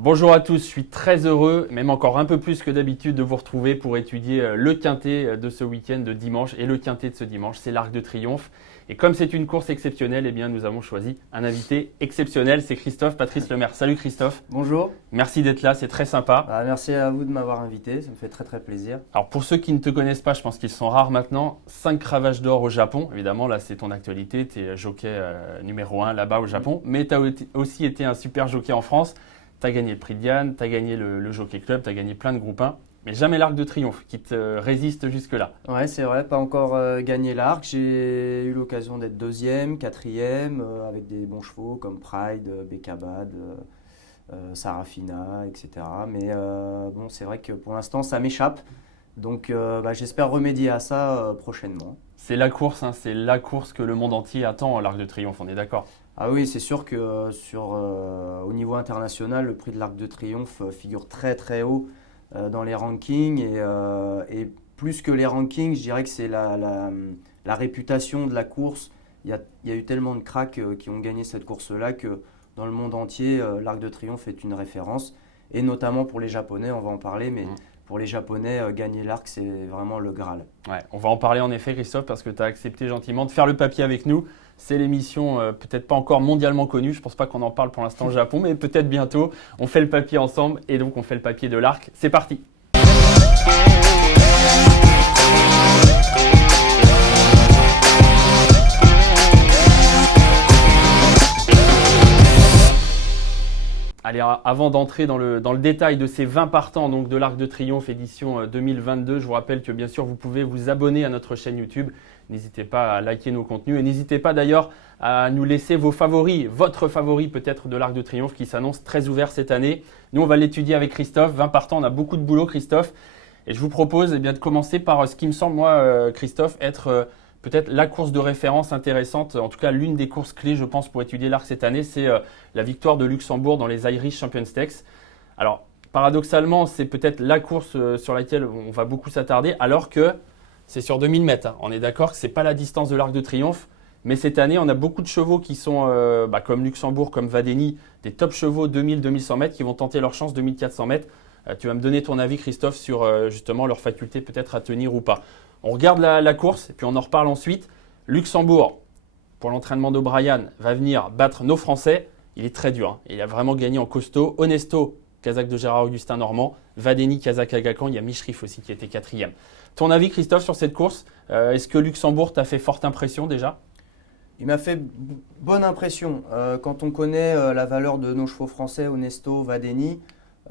Bonjour à tous, je suis très heureux, même encore un peu plus que d'habitude, de vous retrouver pour étudier le quintet de ce week-end de dimanche. Et le quintet de ce dimanche, c'est l'Arc de Triomphe. Et comme c'est une course exceptionnelle, eh bien, nous avons choisi un invité exceptionnel, c'est Christophe Patrice Lemaire. Salut Christophe. Bonjour. Merci d'être là, c'est très sympa. Merci à vous de m'avoir invité, ça me fait très très plaisir. Alors pour ceux qui ne te connaissent pas, je pense qu'ils sont rares maintenant, 5 cravaches d'or au Japon. Évidemment, là c'est ton actualité, tu es jockey numéro 1 là-bas au Japon. Mais tu as aussi été un super jockey en France. Tu as gagné le prix de Diane, tu as gagné le Jockey Club, tu as gagné plein de groupes 1, mais jamais l'Arc de Triomphe qui te résiste jusque-là. Ouais, c'est vrai, pas encore gagné l'Arc. J'ai eu l'occasion d'être deuxième, quatrième, avec des bons chevaux comme Pride, Bekabad, Sarafina, etc. Mais bon, c'est vrai que pour l'instant, ça m'échappe. Donc j'espère remédier à ça prochainement. C'est la course, hein, c'est la course que le monde entier attend, l'Arc de Triomphe, on est d'accord? Ah oui, c'est sûr que au niveau international, le prix de l'Arc de Triomphe figure très très haut dans les rankings. Et plus que les rankings, je dirais que c'est la réputation de la course. Il y a eu tellement de cracks qui ont gagné cette course-là que dans le monde entier, l'Arc de Triomphe est une référence. Et notamment pour les Japonais, on va en parler, mais pour les Japonais, gagner l'Arc, c'est vraiment le Graal. Ouais, on va en parler en effet, Christophe, parce que tu as accepté gentiment de faire le papier avec nous. C'est l'émission peut-être pas encore mondialement connue, je ne pense pas qu'on en parle pour l'instant au Japon, mais peut-être bientôt. On fait le papier ensemble et donc on fait le papier de l'Arc. C'est parti! Allez, avant d'entrer dans le détail de ces 20 partants donc de l'Arc de Triomphe édition 2022, je vous rappelle que bien sûr vous pouvez vous abonner à notre chaîne YouTube. N'hésitez pas à liker nos contenus et n'hésitez pas d'ailleurs à nous laisser vos favoris, votre favori peut-être de l'Arc de Triomphe qui s'annonce très ouvert cette année. Nous on va l'étudier avec Christophe, 20 partants, on a beaucoup de boulot Christophe. Et je vous propose bien, de commencer par ce qui me semble moi Christophe être peut-être la course de référence intéressante, en tout cas l'une des courses clés je pense pour étudier l'Arc cette année, c'est la victoire de Luxembourg dans les Irish Champion Stakes. Alors paradoxalement c'est peut-être la course sur laquelle on va beaucoup s'attarder alors que c'est sur 2000 mètres. Hein. On est d'accord que ce n'est pas la distance de l'Arc de Triomphe, mais cette année on a beaucoup de chevaux qui sont comme Luxembourg, comme Vadeni, des top chevaux 2000-2100 mètres qui vont tenter leur chance 2400 mètres. Tu vas me donner ton avis Christophe sur justement leur faculté peut-être à tenir ou pas. On regarde la course et puis on en reparle ensuite. Luxembourg, pour l'entraînement d'O'Brien, va venir battre nos Français. Il est très dur. Hein. Il a vraiment gagné en costaud. Honesto, Kazakh de Gérard-Augustin Normand. Vadeni, Kazakh Agacan. Il y a Mishrif aussi qui était quatrième. Ton avis Christophe sur cette course? Est-ce que Luxembourg t'a fait forte impression déjà? Il m'a fait bonne impression. Quand on connaît la valeur de nos chevaux français, Honesto, Vadeni,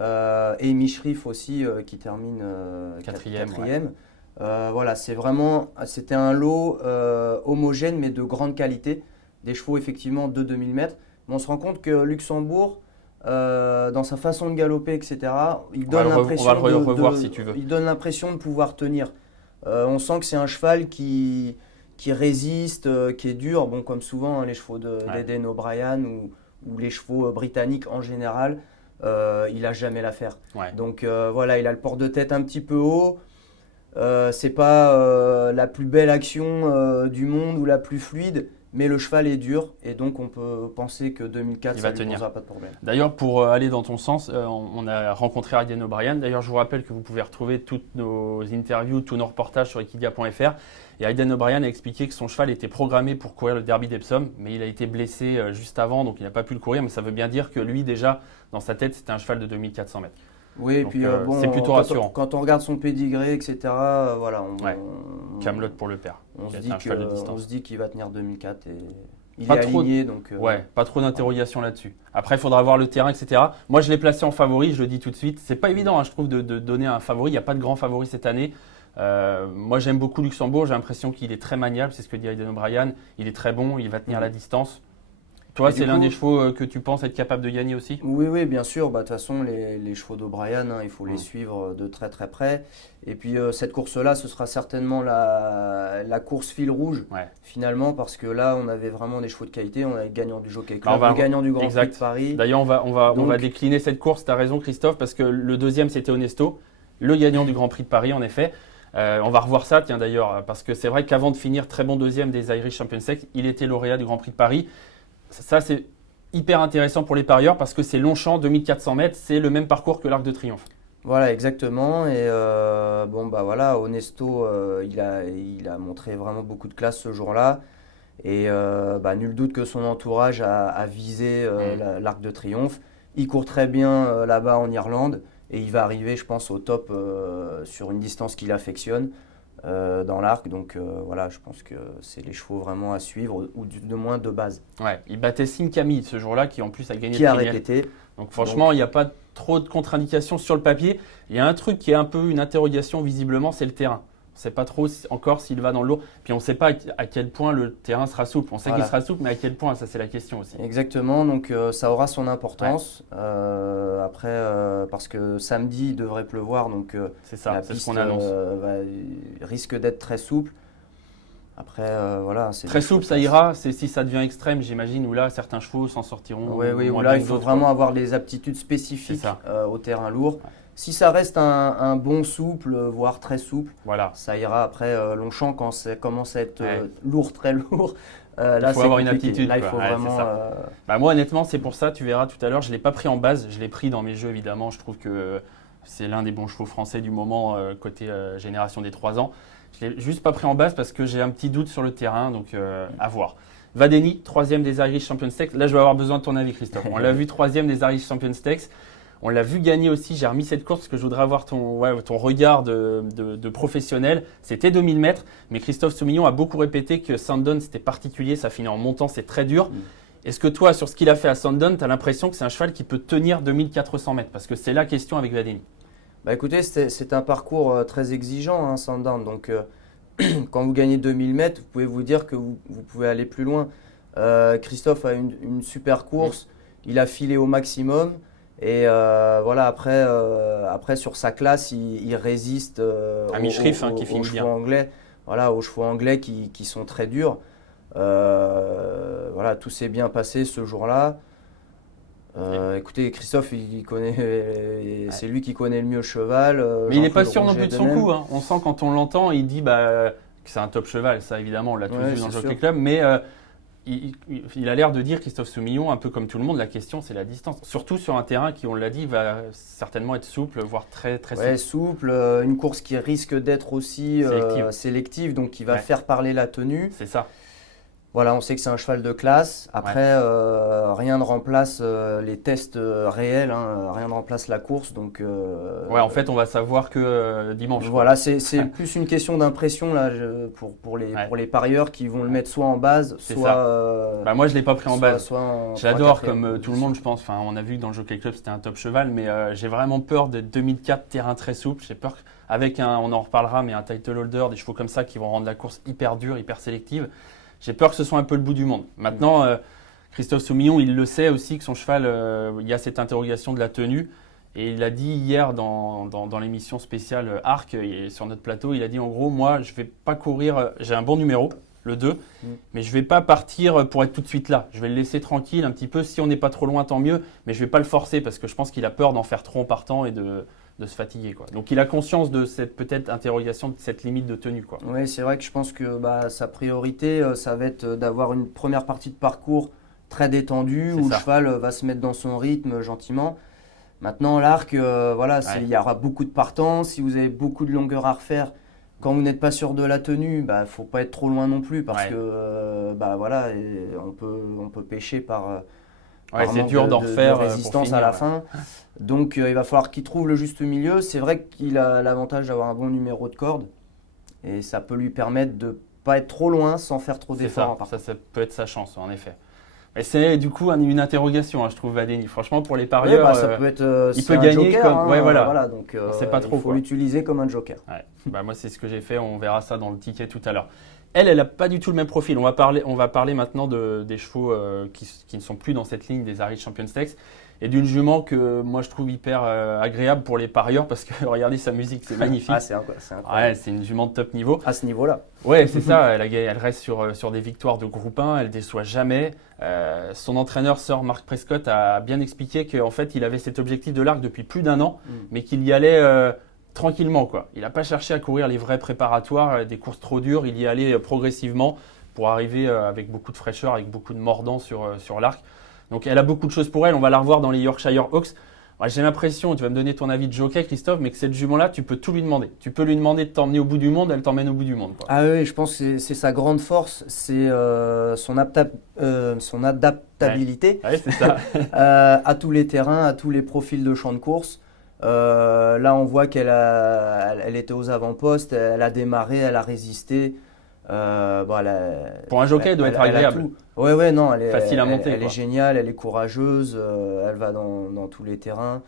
et Mishrif aussi qui termine quatrième. Ouais. Voilà, c'était un lot homogène mais de grande qualité. Des chevaux effectivement de 2000 mètres. Mais on se rend compte que Luxembourg, dans sa façon de galoper, etc., il donne l'impression de pouvoir tenir. On sent que c'est un cheval qui résiste, qui est dur. Bon, comme souvent, hein, les chevaux d'Eden O'Brien ou les chevaux britanniques en général. Il n'a jamais l'affaire. Ouais. Donc voilà, il a le port de tête un petit peu haut. C'est pas la plus belle action du monde ou la plus fluide, mais le cheval est dur et donc on peut penser que 2004, ça ne lui posera pas de problème. D'ailleurs, pour aller dans ton sens, on a rencontré Eden O'Brien. D'ailleurs, je vous rappelle que vous pouvez retrouver toutes nos interviews, tous nos reportages sur equidia.fr. Et Eden O'Brien a expliqué que son cheval était programmé pour courir le Derby d'Epsom, mais il a été blessé juste avant, donc il n'a pas pu le courir. Mais ça veut bien dire que lui, déjà, dans sa tête, c'était un cheval de 2400 mètres. Oui, donc, et puis c'est plutôt rassurant. Quand on regarde son pédigré, etc., voilà. Camelot pour le père. On se dit qu'il va tenir 2004 et il est aligné. Donc, ouais, pas trop d'interrogations là-dessus. Après, il faudra voir le terrain, etc. Moi, je l'ai placé en favori, je le dis tout de suite. C'est pas évident, hein, je trouve, de donner un favori. Il n'y a pas de grand favori cette année. Moi, j'aime beaucoup Luxembourg. J'ai l'impression qu'il est très maniable. C'est ce que dit Eden O'Brien. Il est très bon. Il va tenir la distance. Toi, c'est l'un des chevaux que tu penses être capable de gagner aussi? Oui, bien sûr. De toute façon, les chevaux d'O'Brien, hein, il faut les suivre de très très près. Et puis, cette course-là, ce sera certainement la course fil rouge, finalement, parce que là, on avait vraiment des chevaux de qualité. On avait le gagnant du Jockey Club, le gagnant du Grand Prix de Paris. D'ailleurs, on va décliner cette course. Tu as raison, Christophe, parce que le deuxième, c'était Honesto, le gagnant du Grand Prix de Paris, en effet. On va revoir ça, tiens, d'ailleurs, parce que c'est vrai qu'avant de finir très bon deuxième des Irish Champion Stakes, il était lauréat du Grand Prix de Paris. Ça, c'est hyper intéressant pour les parieurs parce que c'est Longchamp, 2400 mètres, c'est le même parcours que l'Arc de Triomphe. Voilà, exactement. Et bon, bah voilà, Onesto, il a montré vraiment beaucoup de classe ce jour-là. Et nul doute que son entourage a visé l'Arc de Triomphe. Il court très bien là-bas en Irlande et il va arriver, je pense, au top sur une distance qu'il affectionne dans l'Arc. Donc voilà, je pense que c'est les chevaux vraiment à suivre, ou de moins de base. Ouais, il battait Sinkami ce jour-là, qui en plus a gagné Qui le a Triennial. répété. Donc franchement, il n'y a pas trop de contre-indications sur le papier. Il y a un truc qui est un peu une interrogation visiblement, c'est le terrain. On ne sait pas trop encore s'il va dans le lourd. Puis on ne sait pas à quel point le terrain sera souple. On sait qu'il sera souple, mais à quel point, ça c'est la question aussi. Exactement, donc ça aura son importance. Après, parce que samedi, il devrait pleuvoir, donc c'est ça, la c'est piste ce qu'on annonce. Risque d'être très souple. Après, voilà. Très souple, ça ira. C'est si ça devient extrême, j'imagine, où là, certains chevaux s'en sortiront. Oui, où là, il faut vraiment avoir des aptitudes spécifiques au terrain lourd. Ouais. Si ça reste un bon souple, voire très souple, ça ira. Après, Longchamp, quand ça commence à être lourd, très lourd, là, il faut avoir une aptitude. Là, il faut vraiment… moi, honnêtement, c'est pour ça, tu verras tout à l'heure, je ne l'ai pas pris en base. Je l'ai pris dans mes jeux, évidemment. Je trouve que c'est l'un des bons chevaux français du moment, côté génération des 3 ans. Je ne l'ai juste pas pris en base parce que j'ai un petit doute sur le terrain, donc à voir. Vadeni, 3e des Irish Champions Stakes. Là, je vais avoir besoin de ton avis, Christophe. On l'a vu 3e des Irish Champions Stakes. On l'a vu gagner aussi. J'ai remis cette course parce que je voudrais avoir ton regard de professionnel. C'était 2000 mètres, mais Christophe Soumillon a beaucoup répété que Sandown, c'était particulier. Ça finit en montant, c'est très dur. Est-ce que toi, sur ce qu'il a fait à Sandown, tu as l'impression que c'est un cheval qui peut tenir 2400 mètres? Parce que c'est la question avec Vadeni. Bah écoutez, c'est un parcours très exigeant, Sandown. Donc, quand vous gagnez 2000 mètres, vous pouvez vous dire que vous pouvez aller plus loin. Christophe a une super course. Il a filé au maximum. Et voilà, après sur sa classe, il résiste aux chevaux anglais. Voilà, aux chevaux anglais qui sont très durs. Voilà, tout s'est bien passé ce jour-là. Écoutez, Christophe, il connaît, c'est lui qui connaît le mieux le cheval. Mais il n'est pas sûr non plus de son coup. On sent quand on l'entend, il dit que c'est un top cheval. Ça, évidemment, on l'a tous vu dans le Jockey Club. Mais il a l'air de dire, Christophe Soumillon, un peu comme tout le monde, la question, c'est la distance. Surtout sur un terrain qui, on l'a dit, va certainement être souple, voire très, très souple. Souple. Une course qui risque d'être aussi sélective, donc qui va faire parler la tenue. C'est ça. Voilà, on sait que c'est un cheval de classe. Après, rien ne remplace les tests réels, rien ne remplace la course. Donc, en fait, on va savoir que dimanche. Voilà, c'est plus une question d'impression là, pour les parieurs qui vont le mettre soit en base, soit… moi, je ne l'ai pas pris en base. J'adore, comme tout le monde, je pense. Enfin, on a vu que dans le Jockey Club, c'était un top cheval, mais j'ai vraiment peur de 2004, terrain très souple. J'ai peur qu'avec on en reparlera, mais un title holder, des chevaux comme ça qui vont rendre la course hyper dure, hyper sélective. J'ai peur que ce soit un peu le bout du monde. Maintenant, Christophe Soumillon, il le sait aussi que son cheval, il y a cette interrogation de la tenue. Et il a dit hier dans l'émission spéciale Arc, sur notre plateau, il a dit en gros, moi, je ne vais pas courir, j'ai un bon numéro, le 2, mais je ne vais pas partir pour être tout de suite là. Je vais le laisser tranquille un petit peu. Si on n'est pas trop loin, tant mieux, mais je ne vais pas le forcer parce que je pense qu'il a peur d'en faire trop en partant et de se fatiguer, quoi. Donc il a conscience de cette peut-être interrogation, de cette limite de tenue, quoi. Oui, c'est vrai que je pense que sa priorité, ça va être d'avoir une première partie de parcours très détendue où le cheval va se mettre dans son rythme gentiment. Maintenant, l'Arc, il y aura beaucoup de partants. Si vous avez beaucoup de longueur à refaire, quand vous n'êtes pas sûr de la tenue, il ne faut pas être trop loin non plus parce que on peut pêcher par… c'est dur d'en refaire de résistance à la fin. Donc il va falloir qu'il trouve le juste milieu. C'est vrai qu'il a l'avantage d'avoir un bon numéro de corde et ça peut lui permettre de ne pas être trop loin sans faire trop d'efforts. Ça peut être sa chance, en effet. Et c'est du coup une interrogation, je trouve, Vadeni. Franchement, pour les parieurs, ça peut être, il peut gagner joker, comme… donc on sait pas trop, il faut l'utiliser comme un joker. Moi, c'est ce que j'ai fait. On verra ça dans le ticket tout à l'heure. Elle n'a pas du tout le même profil. On va parler maintenant des chevaux qui ne sont plus dans cette ligne des Irish Champions Stakes et d'une jument que moi je trouve hyper agréable pour les parieurs parce que regardez sa musique, c'est magnifique. C'est incroyable. C'est une jument de top niveau. À ce niveau-là. Ouais, c'est ça. Elle reste sur des victoires de groupe 1, elle déçoit jamais. Son entraîneur, Sir Mark Prescott, a bien expliqué qu'en fait il avait cet objectif de l'Arc depuis plus d'1 an, mais qu'il y allait… tranquillement, quoi. Il n'a pas cherché à courir les vrais préparatoires, des courses trop dures. Il y allait progressivement pour arriver avec beaucoup de fraîcheur, avec beaucoup de mordant sur l'Arc. Donc elle a beaucoup de choses pour elle. On va la revoir dans les Yorkshire Oaks. Moi, j'ai l'impression, tu vas me donner ton avis de jockey, Christophe, mais que cette jument-là, tu peux tout lui demander. Tu peux lui demander de t'emmener au bout du monde, elle t'emmène au bout du monde, quoi. Ah oui, je pense que c'est sa grande force, c'est son adaptabilité Ouais, c'est ça. à tous les terrains, à tous les profils de champ de course. Là, on voit elle était aux avant-postes, elle a démarré, elle a résisté. Pour un jockey, elle doit être agréable. Ouais, non, elle est facile à monter. Elle est géniale, elle est courageuse, elle va dans tous les terrains.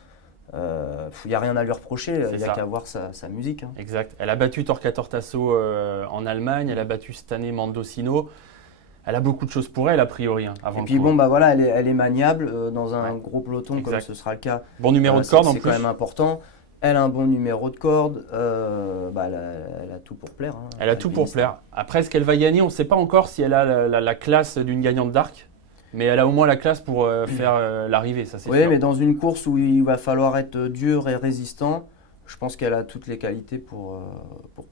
Il n'y a rien à lui reprocher, il n'y a qu'à voir sa musique. Hein. Exact. Elle a battu Torquator Tasso en Allemagne, elle a battu cette année Mendocino. Elle a beaucoup de choses pour elle, a priori. Hein, avant et puis bon, voilà, elle est maniable dans un gros peloton, exact. comme ce sera le cas. Bon numéro de corde en plus. C'est quand même important. Elle a un bon numéro de corde, elle a tout pour plaire. Hein, elle a tout pour plaire. Après, ce qu'elle va gagner, on ne sait pas encore si elle a la classe d'une gagnante d'arc, mais elle a au moins la classe pour faire l'arrivée, ça c'est sûr. Oui, mais dans une course où il va falloir être dur et résistant, je pense qu'elle a toutes les qualités pour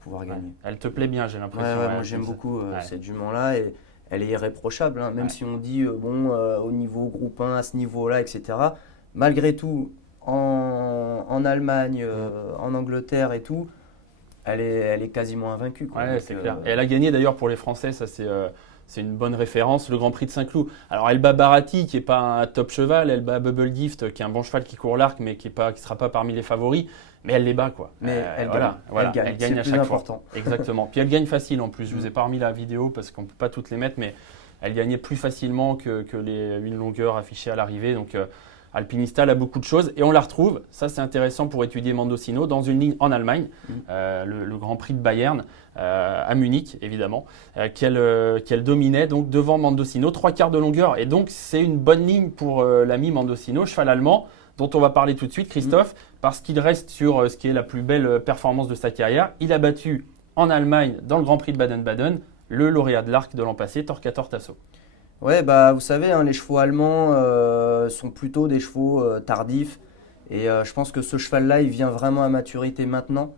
pouvoir gagner. Ouais. Elle te plaît bien, j'ai l'impression. Moi j'aime beaucoup cette jument-là et elle est irréprochable, hein, même si on dit au niveau groupe 1, à ce niveau-là, etc. Malgré tout, en Allemagne, en Angleterre et tout, elle est quasiment invaincue. Quoi. Ouais, c'est clair. Et elle a gagné d'ailleurs pour les Français, ça c'est une bonne référence, le Grand Prix de Saint-Cloud. Alors elle bat Barati qui n'est pas un top cheval, elle bat Bubble Gift qui est un bon cheval qui court l'arc mais qui ne sera pas parmi les favoris, mais elle les bat quoi. Mais elle gagne à chaque important. fois. Exactement. Puis elle gagne facile en plus, je vous ai pas remis la vidéo parce qu'on ne peut pas toutes les mettre, mais elle gagnait plus facilement que une longueur affichée à l'arrivée. Donc Alpinista, elle a beaucoup de choses et on la retrouve, ça c'est intéressant pour étudier Mendocino, dans une ligne en Allemagne, le Grand Prix de Bayern, à Munich évidemment, qu'elle dominait donc devant Mendocino, 3/4 de longueur et donc c'est une bonne ligne pour l'ami Mendocino, cheval allemand dont on va parler tout de suite, Christophe, parce qu'il reste sur ce qui est la plus belle performance de sa carrière. Il a battu en Allemagne dans le Grand Prix de Baden-Baden le lauréat de l'arc de l'an passé, Torquator Tasso. Ouais, vous savez, hein, les chevaux allemands sont plutôt des chevaux tardifs. Et je pense que ce cheval-là, il vient vraiment à maturité maintenant.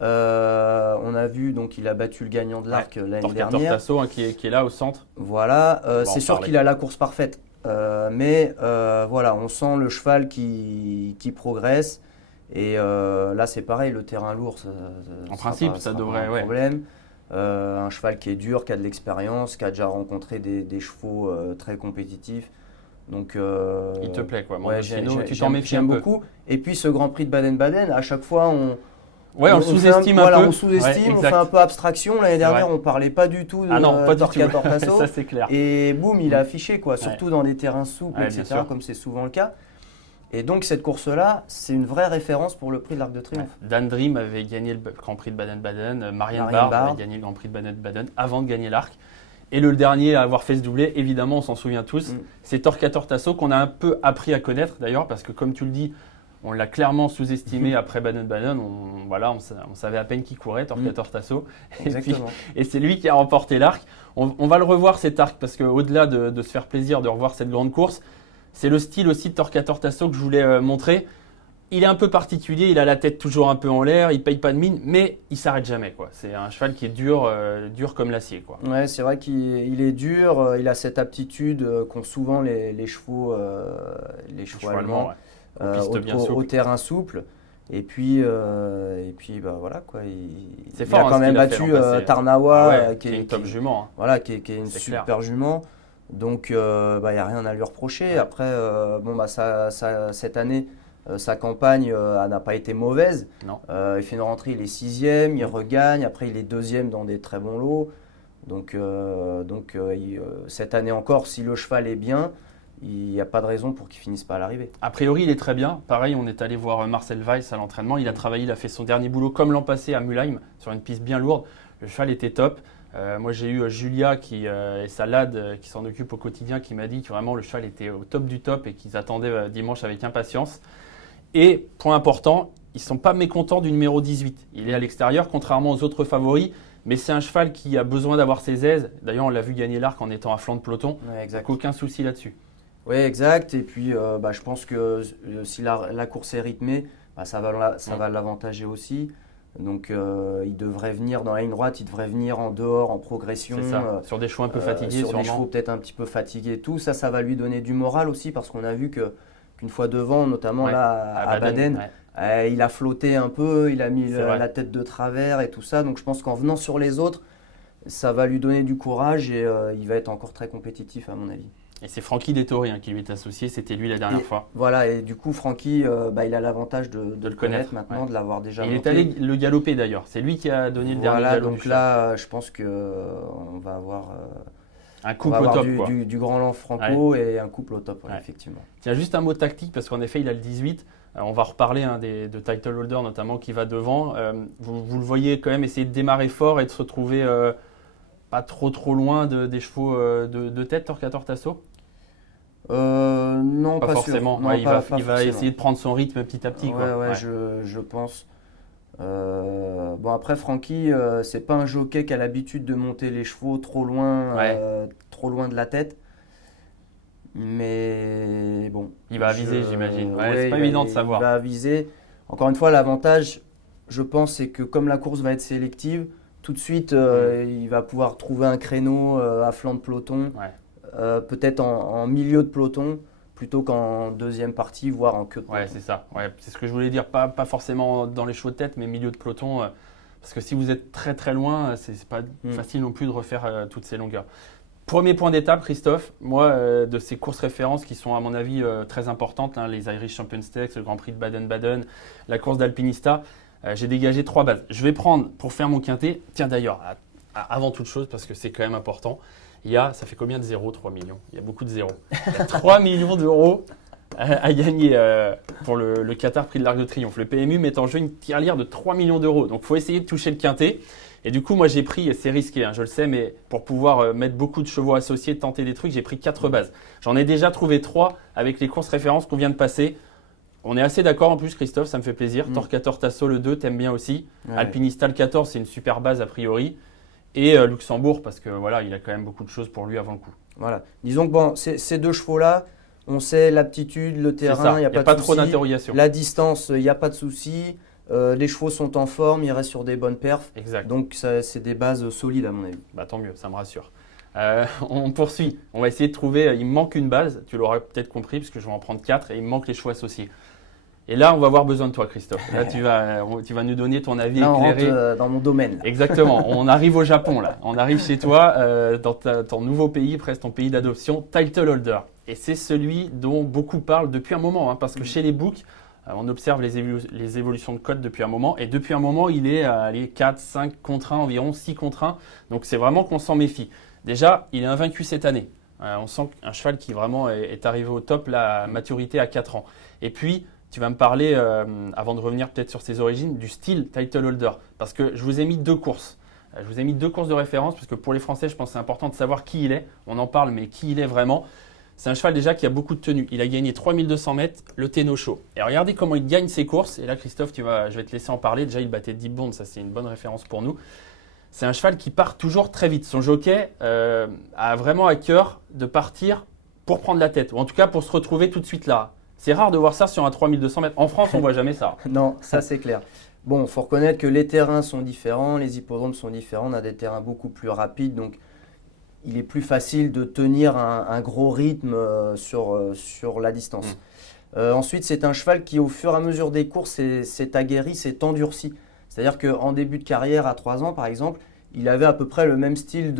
On a vu, donc il a battu le gagnant de l'arc l'année dernière. Torquator Tasso qui est là au centre. Voilà, c'est sûr qu'il a la course parfaite. Mais on sent le cheval qui progresse. Et là, c'est pareil, le terrain lourd, en principe, ça devrait être un problème. Un cheval qui est dur, qui a de l'expérience, qui a déjà rencontré des chevaux très compétitifs. Donc, il te plaît quoi, tu t'en méfies un peu. Beaucoup. Et puis ce Grand Prix de Baden-Baden, à chaque fois on le sous-estime un peu. On sous-estime, on fait un peu abstraction. L'année dernière, on ne parlait pas du tout de Torquator Tasso. Ça c'est clair. Et boum, il a affiché quoi, surtout dans des terrains souples, etc. Comme c'est souvent le cas. Et donc cette course-là, c'est une vraie référence pour le prix de l'Arc de Triomphe. Dan Dream avait gagné le Grand Prix de Baden-Baden, Marianne Barr avait gagné le Grand Prix de Baden-Baden avant de gagner l'Arc. Et le dernier à avoir fait ce doublé, évidemment, on s'en souvient tous, c'est Torquator Tasso qu'on a un peu appris à connaître d'ailleurs, parce que comme tu le dis, on l'a clairement sous-estimé après Baden-Baden. On savait à peine qui courait, Torquator Tasso. Et c'est lui qui a remporté l'Arc. On va le revoir cet Arc, parce qu'au-delà de se faire plaisir de revoir cette grande course, c'est le style aussi de Torquator Tasso que je voulais montrer. Il est un peu particulier, il a la tête toujours un peu en l'air, il ne paye pas de mine, mais il ne s'arrête jamais. C'est un cheval qui est dur comme l'acier. Ouais, c'est vrai qu'il est dur, il a cette aptitude qu'ont souvent les chevaux allemands au terrain souple. Et puis voilà quoi. Il a quand même battu Tarnawa, qui est une top jument. Hein. Voilà, qui est une super jument. Donc, il n'y a rien à lui reprocher. Après, cette année, sa campagne n'a pas été mauvaise. Non. Il fait une rentrée, il est 6e, il regagne. Après, il est 2e dans des très bons lots. Donc, cette année encore, si le cheval est bien, il n'y a pas de raison pour qu'il finisse pas à l'arrivée. A priori, il est très bien. Pareil, on est allé voir Marcel Weiss à l'entraînement. Il a travaillé, il a fait son dernier boulot comme l'an passé à Mulheim, sur une piste bien lourde. Le cheval était top. Moi, j'ai eu Julia et Salade qui s'en occupe au quotidien qui m'a dit que vraiment le cheval était au top du top et qu'ils attendaient dimanche avec impatience. Et point important, ils ne sont pas mécontents du numéro 18. Il est à l'extérieur, contrairement aux autres favoris, mais c'est un cheval qui a besoin d'avoir ses aises. D'ailleurs, on l'a vu gagner l'Arc en étant à flanc de peloton. Ouais, donc aucun souci là-dessus. Oui, exact. Et puis, je pense que si la course est rythmée, ça va l'avantager aussi. Donc il devrait venir dans la ligne droite, il devrait venir en dehors, en progression. C'est ça, sur des chevaux un peu fatigués sur sûrement. des chevaux peut-être un petit peu fatigués et tout. Ça va lui donner du moral aussi parce qu'on a vu qu'une fois devant, notamment là à Baden, il a flotté un peu, il a mis la tête de travers et tout ça. Donc je pense qu'en venant sur les autres, ça va lui donner du courage et il va être encore très compétitif à mon avis. Et c'est Francky Dettori qui lui est associé, c'était lui la dernière fois. Voilà, et du coup Francky, il a l'avantage de le connaître maintenant, de l'avoir déjà monté. Il est allé le galoper d'ailleurs, c'est lui qui a donné le dernier galop. Donc là, je pense qu'on va avoir un couple au top. Du grand Lance Franco et un couple au top, effectivement. Tiens, juste un mot tactique, parce qu'en effet, il a le 18. On va reparler de title holder notamment qui va devant. Vous le voyez quand même essayer de démarrer fort et de se retrouver pas trop loin des chevaux de tête, Torquator Tasso? Non, pas forcément. Non, il va essayer de prendre son rythme petit à petit. Je pense. Bon, après, Francky, c'est pas un jockey qui a l'habitude de monter les chevaux trop loin de la tête. Mais bon. Il va aviser, j'imagine. C'est pas évident de savoir. Il va aviser. Encore une fois, l'avantage, je pense, c'est que comme la course va être sélective, tout de suite, il va pouvoir trouver un créneau à flanc de peloton, peut-être en milieu de peloton, plutôt qu'en deuxième partie, voire en queue de peloton. Ouais, c'est ça. Ouais, c'est ce que je voulais dire. Pas forcément dans les chevaux de tête, mais milieu de peloton. Parce que si vous êtes très loin, c'est pas facile non plus de refaire toutes ces longueurs. Premier point d'étape, Christophe, moi, de ces courses références qui sont à mon avis très importantes, les Irish Champion Stakes, le Grand Prix de Baden-Baden, la course d'Alpinista, j'ai dégagé 3 bases. Je vais prendre, pour faire mon quintet, tiens d'ailleurs, avant toute chose, parce que c'est quand même important, ça fait combien de zéros, 3 millions? Il y a beaucoup de zéros. Il y a 3 millions d'euros à gagner pour le Qatar Prix de l'Arc de Triomphe. Le PMU met en jeu une tirelire de 3 millions d'euros. Donc il faut essayer de toucher le quintet. Et du coup, moi j'ai pris, c'est risqué, je le sais, mais pour pouvoir mettre beaucoup de chevaux associés, tenter des trucs, j'ai pris 4 bases. J'en ai déjà trouvé 3 avec les courses références qu'on vient de passer. On est assez d'accord en plus, Christophe, ça me fait plaisir. Torquator Tasso, le 2, t'aimes bien aussi. Alpinista, le 14, c'est une super base a priori. Et Luxembourg, parce que voilà, il a quand même beaucoup de choses pour lui avant le coup. Voilà. Disons que bon, ces 2 chevaux-là, on sait l'aptitude, le terrain, il n'y a pas trop d'interrogation. La distance, il n'y a pas de souci. Les chevaux sont en forme, ils restent sur des bonnes perfs. Exact. Donc c'est des bases solides à mon avis. Bah, tant mieux, ça me rassure. On poursuit. On va essayer de trouver, il me manque une base, tu l'auras peut-être compris, parce que je vais en prendre 4 et il me manque les chevaux associés. Et là, on va avoir besoin de toi, Christophe. Là, tu vas nous donner ton avis éclairé. On rentre dans mon domaine. Là. Exactement. On arrive au Japon, là. On arrive chez toi, dans ton nouveau pays, presque ton pays d'adoption, title holder. Et c'est celui dont beaucoup parlent depuis un moment, parce que chez les books, on observe les évolutions de code depuis un moment. Et depuis un moment, il est à 4, 5 contre 1, environ 6 contre 1. Donc, c'est vraiment qu'on s'en méfie. Déjà, il est invaincu cette année. On sent un cheval qui vraiment est arrivé au top, la maturité à 4 ans. Et puis, tu vas me parler, avant de revenir peut-être sur ses origines, du style title holder. Parce que je vous ai mis 2 courses. Je vous ai mis 2 courses de référence parce que pour les Français, je pense que c'est important de savoir qui il est. On en parle, mais qui il est vraiment. C'est un cheval déjà qui a beaucoup de tenue. Il a gagné 3200 mètres, le Ténocho. Et regardez comment il gagne ses courses. Et là, Christophe, je vais te laisser en parler. Déjà, il battait Deep Bond, ça c'est une bonne référence pour nous. C'est un cheval qui part toujours très vite. Son jockey a vraiment à cœur de partir pour prendre la tête. Ou en tout cas, pour se retrouver tout de suite là. C'est rare de voir ça sur un 3200 mètres. En France, on ne voit jamais ça. Non, ça c'est clair. Bon, il faut reconnaître que les terrains sont différents, les hippodromes sont différents. On a des terrains beaucoup plus rapides, donc il est plus facile de tenir un gros rythme sur la distance. Ensuite, c'est un cheval qui, au fur et à mesure des courses, s'est aguerri, s'est endurci. C'est-à-dire qu'en début de carrière, à 3 ans par exemple, il avait à peu près le même style,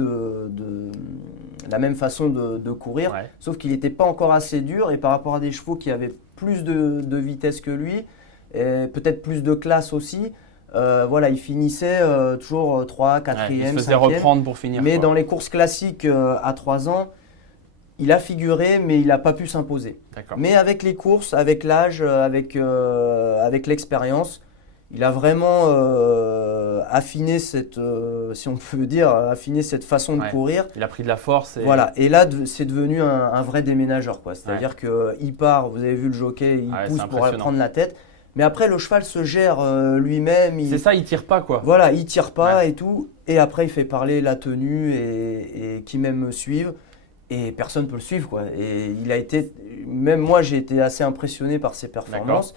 la même façon de courir, sauf qu'il n'était pas encore assez dur et par rapport à des chevaux qui avaient plus de vitesse que lui, et peut-être plus de classe aussi, il finissait toujours 3, 4e, il se faisait 5e. Reprendre pour finir. Mais dans les courses classiques à 3 ans, il a figuré, mais il n'a pas pu s'imposer. Mais avec les courses, avec l'âge, avec l'expérience, il a vraiment affiné cette façon de courir. Il a pris de la force. Voilà. Et là, c'est devenu un vrai déménageur, quoi. C'est-à-dire qu'il part, vous avez vu le jockey, il pousse pour prendre la tête. Mais après, le cheval se gère lui-même. C'est ça, il tire pas, quoi. Voilà, il tire pas et tout. Et après, il fait parler la tenue et qui même me suivent. Et personne ne peut le suivre, quoi. Et il a été, même moi, j'ai été assez impressionné par ses performances.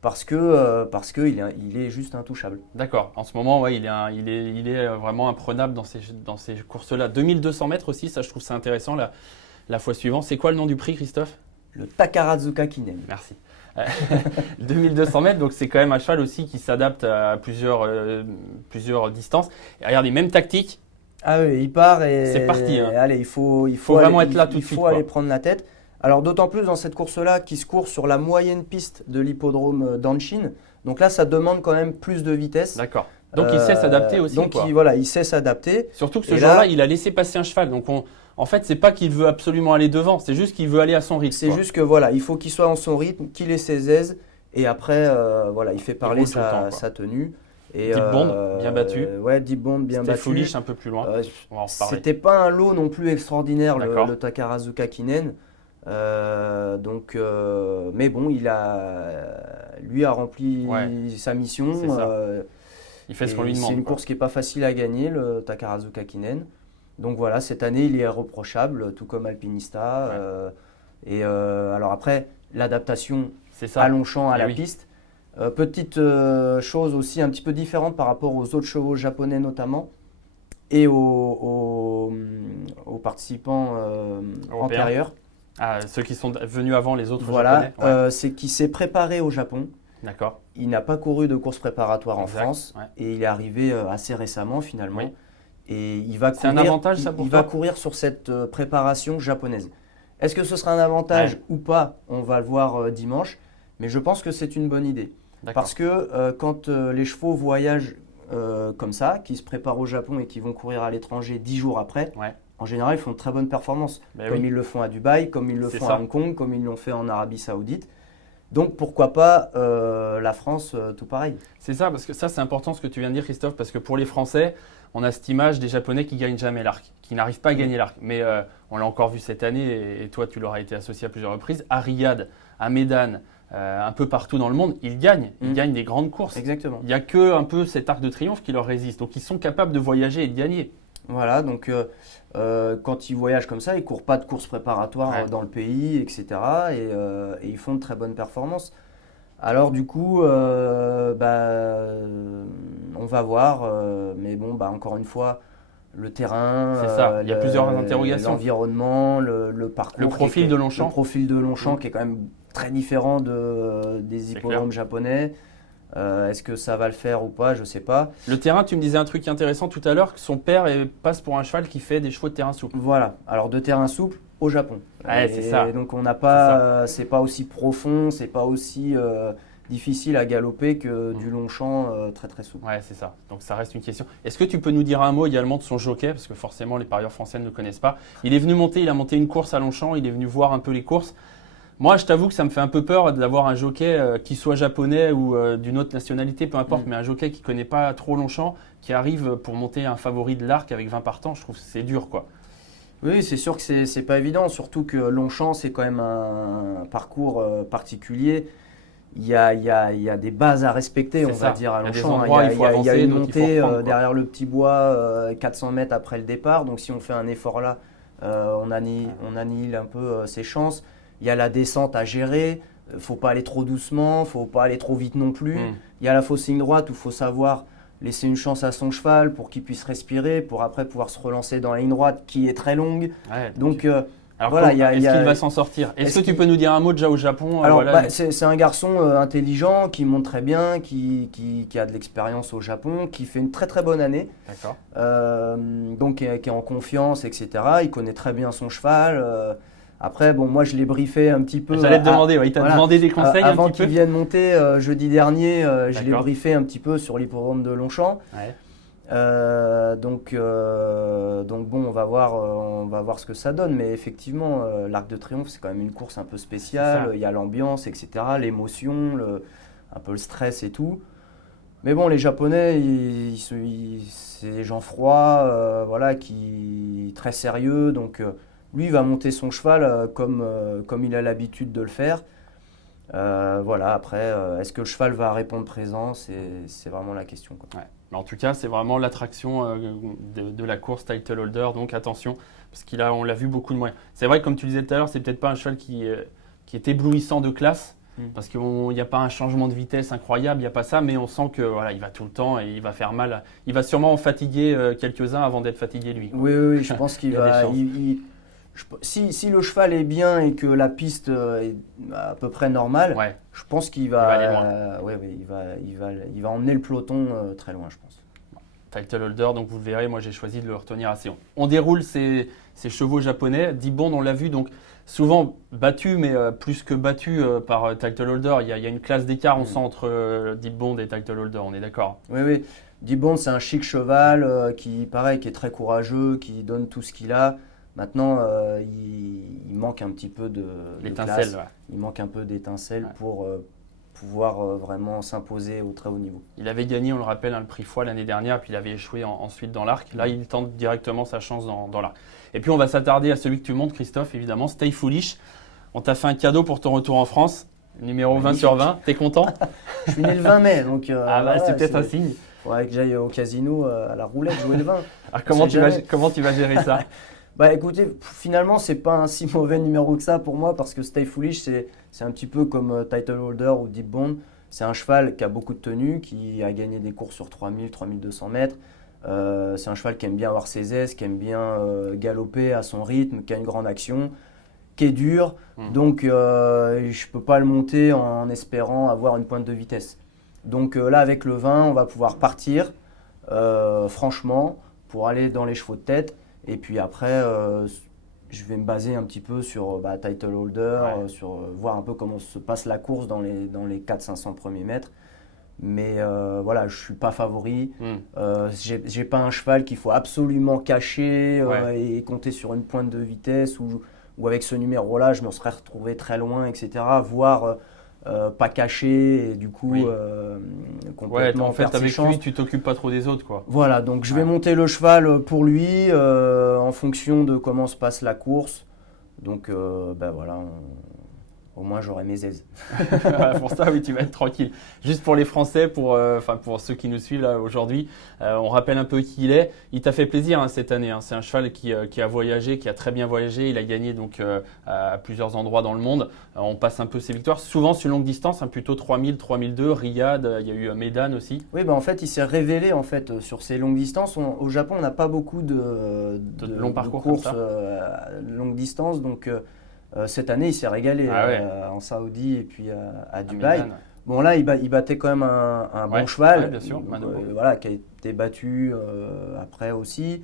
parce qu'il est juste intouchable. D'accord. En ce moment, ouais, il est vraiment imprenable dans ces courses-là. 2200 mètres aussi, ça je trouve ça intéressant la fois suivante. C'est quoi le nom du prix, Christophe? Le Takarazuka Kinen. Merci. 2200 mètres, donc c'est quand même un cheval aussi qui s'adapte à plusieurs distances. Et regardez, même tactique. Ah oui, il part et c'est parti. Hein. Allez, il faut vraiment être là tout de suite. Il faut aller prendre la tête. Alors d'autant plus dans cette course-là qui se court sur la moyenne piste de l'hippodrome d'Anshin. Donc là, ça demande quand même plus de vitesse. D'accord. Donc il sait s'adapter aussi. Donc il sait s'adapter. Surtout que ce jour-là, il a laissé passer un cheval. Donc en fait, c'est pas qu'il veut absolument aller devant, c'est juste qu'il veut aller à son rythme. C'est juste que il faut qu'il soit en son rythme, qu'il ait ses aises et après il fait parler sa tenue. Et Deep Bond, bien battu. Deep Bond, bien battu. C'était Foolish un peu plus loin. On va en reparler. C'était pas un lot non plus extraordinaire le Takarazuka Kinen. Mais bon, lui a rempli sa mission. Il fait ce qu'on lui demande. C'est une course qui n'est pas facile à gagner, le Takarazuka Kinen. Donc voilà, cette année, il est irréprochable, tout comme Alpinista. Alors après, l'adaptation à Longchamp, à la piste. Petite chose aussi un petit peu différente par rapport aux autres chevaux japonais notamment et aux participants antérieurs. Ah, ceux qui sont venus avant les autres japonais. C'est qu'il s'est préparé au Japon. D'accord. Il n'a pas couru de course préparatoire en France et il est arrivé assez récemment finalement. Oui. Et il va courir. C'est un avantage ça pour toi ? Il va courir sur cette préparation japonaise. Est-ce que ce sera un avantage ou pas ? On va le voir dimanche. Mais je pense que c'est une bonne idée. Parce que quand les chevaux voyagent comme ça, qui se préparent au Japon et qui vont courir à l'étranger 10 jours après, en général, ils font de très bonnes performances. Comme ils le font à Dubaï, comme ils le font à Hong Kong, comme ils l'ont fait en Arabie Saoudite. Donc pourquoi pas la France, tout pareil. C'est ça, parce que ça c'est important ce que tu viens de dire Christophe, parce que pour les Français, on a cette image des Japonais qui ne gagnent jamais l'arc, qui n'arrivent pas à gagner l'arc. Mais on l'a encore vu cette année, et toi tu l'auras été associé à plusieurs reprises, à Riyad, à Médane, un peu partout dans le monde, ils gagnent des grandes courses. Exactement. Il n'y a que un peu cet arc de triomphe qui leur résiste, donc ils sont capables de voyager et de gagner. Voilà, donc quand ils voyagent comme ça, ils ne courent pas de courses préparatoires dans le pays, etc. Et ils font de très bonnes performances. Alors du coup, on va voir. Mais bon, encore une fois, le terrain, c'est ça. Il y a plusieurs interrogations. L'environnement, le parcours. Le profil de Longchamp. Le profil de Longchamp qui est quand même très différent des hippodromes japonais. Est-ce que ça va le faire ou pas? Je ne sais pas. Le terrain, tu me disais un truc intéressant tout à l'heure, que son père passe pour un cheval qui fait des chevaux de terrain souple. Voilà, alors de terrain souple au Japon. C'est ça. Et donc on n'a pas, c'est pas aussi profond, c'est pas aussi difficile à galoper que du Longchamp très très souple. Ouais, c'est ça. Donc ça reste une question. Est-ce que tu peux nous dire un mot également de son jockey? Parce que forcément les parieurs français ne le connaissent pas. Il a monté une course à Longchamp, il est venu voir un peu les courses. Moi, je t'avoue que ça me fait un peu peur d'avoir un jockey qui soit japonais ou d'une autre nationalité, peu importe, mais un jockey qui ne connaît pas trop Longchamp, qui arrive pour monter un favori de l'arc avec 20 partants. Je trouve que c'est dur, quoi. Oui, c'est sûr que c'est pas évident, surtout que Longchamp, c'est quand même un parcours particulier. Il y a des bases à respecter, on va dire, à Longchamp. Il y a une montée derrière le petit bois, 400 mètres après le départ. Donc si on fait un effort là, on annihile un peu ses chances. Il y a la descente à gérer, il ne faut pas aller trop doucement, il ne faut pas aller trop vite non plus. Il y a la fausse ligne droite où il faut savoir laisser une chance à son cheval pour qu'il puisse respirer, pour après pouvoir se relancer dans la ligne droite qui est très longue. Donc voilà, est-ce qu'il va s'en sortir? Est-ce que tu peux nous dire un mot déjà au Japon? Alors, c'est un garçon intelligent, qui monte très bien, qui a de l'expérience au Japon, qui fait une très très bonne année. D'accord. Donc qui est en confiance, etc. Il connaît très bien son cheval. Après, bon, moi je l'ai briefé un petit peu. J'allais te demander, il t'a demandé des conseils avant qu'il vienne monter jeudi dernier, je l'ai briefé un petit peu sur l'hippodrome de Longchamp. Donc bon, on va voir ce que ça donne. Mais effectivement, l'Arc de Triomphe, c'est quand même une course un peu spéciale. Il y a l'ambiance, etc., l'émotion, un peu le stress et tout. Mais bon, les Japonais, c'est des gens froids, très sérieux. Donc lui, il va monter son cheval comme il a l'habitude de le faire. Après, est-ce que le cheval va répondre présent? C'est vraiment la question, quoi. Ouais. Mais en tout cas, c'est vraiment l'attraction de la course title holder. Donc attention, parce on l'a vu beaucoup de moyens. C'est vrai que comme tu disais tout à l'heure, c'est peut-être pas un cheval qui est éblouissant de classe. parce qu'il n'y a pas un changement de vitesse incroyable, il n'y a pas ça, mais on sent que voilà, il va tout le temps et il va faire mal. Il va sûrement en fatiguer quelques-uns avant d'être fatigué lui. Oui, je pense qu'il va. Si le cheval est bien et que la piste est à peu près normale, je pense qu'il va, il va emmener le peloton très loin, je pense. Title holder, donc vous le verrez, moi j'ai choisi de le retenir assez haut. On déroule ces chevaux japonais. Deep Bond, on l'a vu, donc souvent battu, mais plus que battu par Title holder. Il y a une classe d'écart, on sent, entre Deep Bond et Title holder, on est d'accord? Oui. Deep Bond, c'est un chic cheval qui est très courageux, qui donne tout ce qu'il a. Maintenant, il manque un petit peu de classe. Il manque un peu d'étincelle pour pouvoir vraiment s'imposer au très haut niveau. Il avait gagné, on le rappelle, le prix Foix l'année dernière, puis il avait échoué ensuite dans l'arc. Là, il tente directement sa chance dans l'arc. Et puis, on va s'attarder à celui que tu montres, Christophe, évidemment, Stay Foolish. On t'a fait un cadeau pour ton retour en France, numéro 20 sur 20. T'es content? Je suis né le 20 mai, donc c'est peut-être un signe. Il faudrait que j'aille au casino à la roulette jouer le 20. Comment tu vas gérer ça? Écoutez, finalement, c'est pas un si mauvais numéro que ça pour moi parce que Stay Foolish, c'est un petit peu comme Title Holder ou Deep Bond. C'est un cheval qui a beaucoup de tenue, qui a gagné des courses sur 3000, 3200 mètres. C'est un cheval qui aime bien avoir ses aises, qui aime bien galoper à son rythme, qui a une grande action, qui est dur. Donc, je ne peux pas le monter en espérant avoir une pointe de vitesse. Donc là, avec le 20, on va pouvoir partir franchement pour aller dans les chevaux de tête. Et puis après, je vais me baser un petit peu sur Title Holder, sur voir un peu comment se passe la course dans les 400-500 premiers mètres. Mais voilà, je ne suis pas favori. J'ai pas un cheval qu'il faut absolument cacher et compter sur une pointe de vitesse ou avec ce numéro-là, je me serais retrouvé très loin, etc. Voire pas caché et du coup complètement en fait perdre ses avec chances. lui tu t'occupes pas trop des autres quoi. Voilà, donc je vais monter le cheval pour lui en fonction de comment se passe la course. Donc voilà, au moins j'aurai mes aises. Pour ça oui, tu vas être tranquille. Juste pour les Français, pour ceux qui nous suivent là aujourd'hui, on rappelle un peu qui il est. Il t'a fait plaisir cette année. C'est un cheval qui a voyagé, qui a très bien voyagé. Il a gagné donc à plusieurs endroits dans le monde. On passe un peu ses victoires, souvent sur longue distance, plutôt 3000, 3002, Riyad. Il y a eu Medan aussi. Oui, en fait, il s'est révélé sur ces longues distances. Au Japon, on n'a pas beaucoup de longs parcours de courses longue distance, donc. Cette année, il s'est régalé en Saoudi et puis à Dubaï. Bon, là, il battait quand même un bon cheval, bien sûr, qui a été battu après aussi.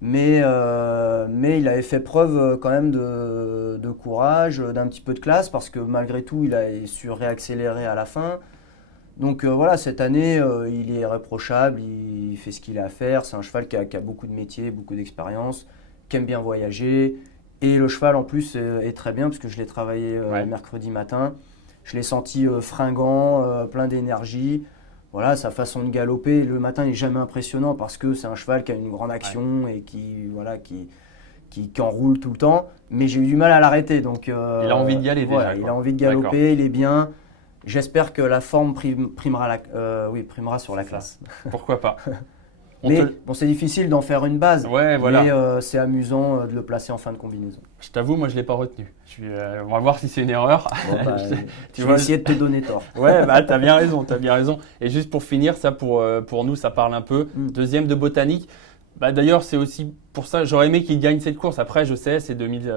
Mais il avait fait preuve quand même de courage, d'un petit peu de classe, parce que malgré tout, il a su réaccélérer à la fin. Donc voilà, cette année, il est irréprochable, il fait ce qu'il a à faire. C'est un cheval qui a beaucoup de métier, beaucoup d'expérience, qui aime bien voyager. Et le cheval en plus est très bien parce que je l'ai travaillé mercredi matin. Je l'ai senti fringant, plein d'énergie. Voilà, sa façon de galoper le matin n'est jamais impressionnant parce que c'est un cheval qui a une grande action et qui enroule tout le temps. Mais j'ai eu du mal à l'arrêter. Donc, il a envie d'y aller déjà. Il a envie de galoper, il est bien. J'espère que la forme primera sur la classe. Pourquoi pas. Mais c'est difficile d'en faire une base, mais c'est amusant de le placer en fin de combinaison. Je t'avoue, moi je ne l'ai pas retenu. On va voir si c'est une erreur. Je vais essayer de te donner tort. Ouais, tu as bien raison. Et juste pour finir, ça pour nous, ça parle un peu. Deuxième de botanique. D'ailleurs, c'est aussi pour ça, j'aurais aimé qu'il gagne cette course. Après, je sais, c'est 2000.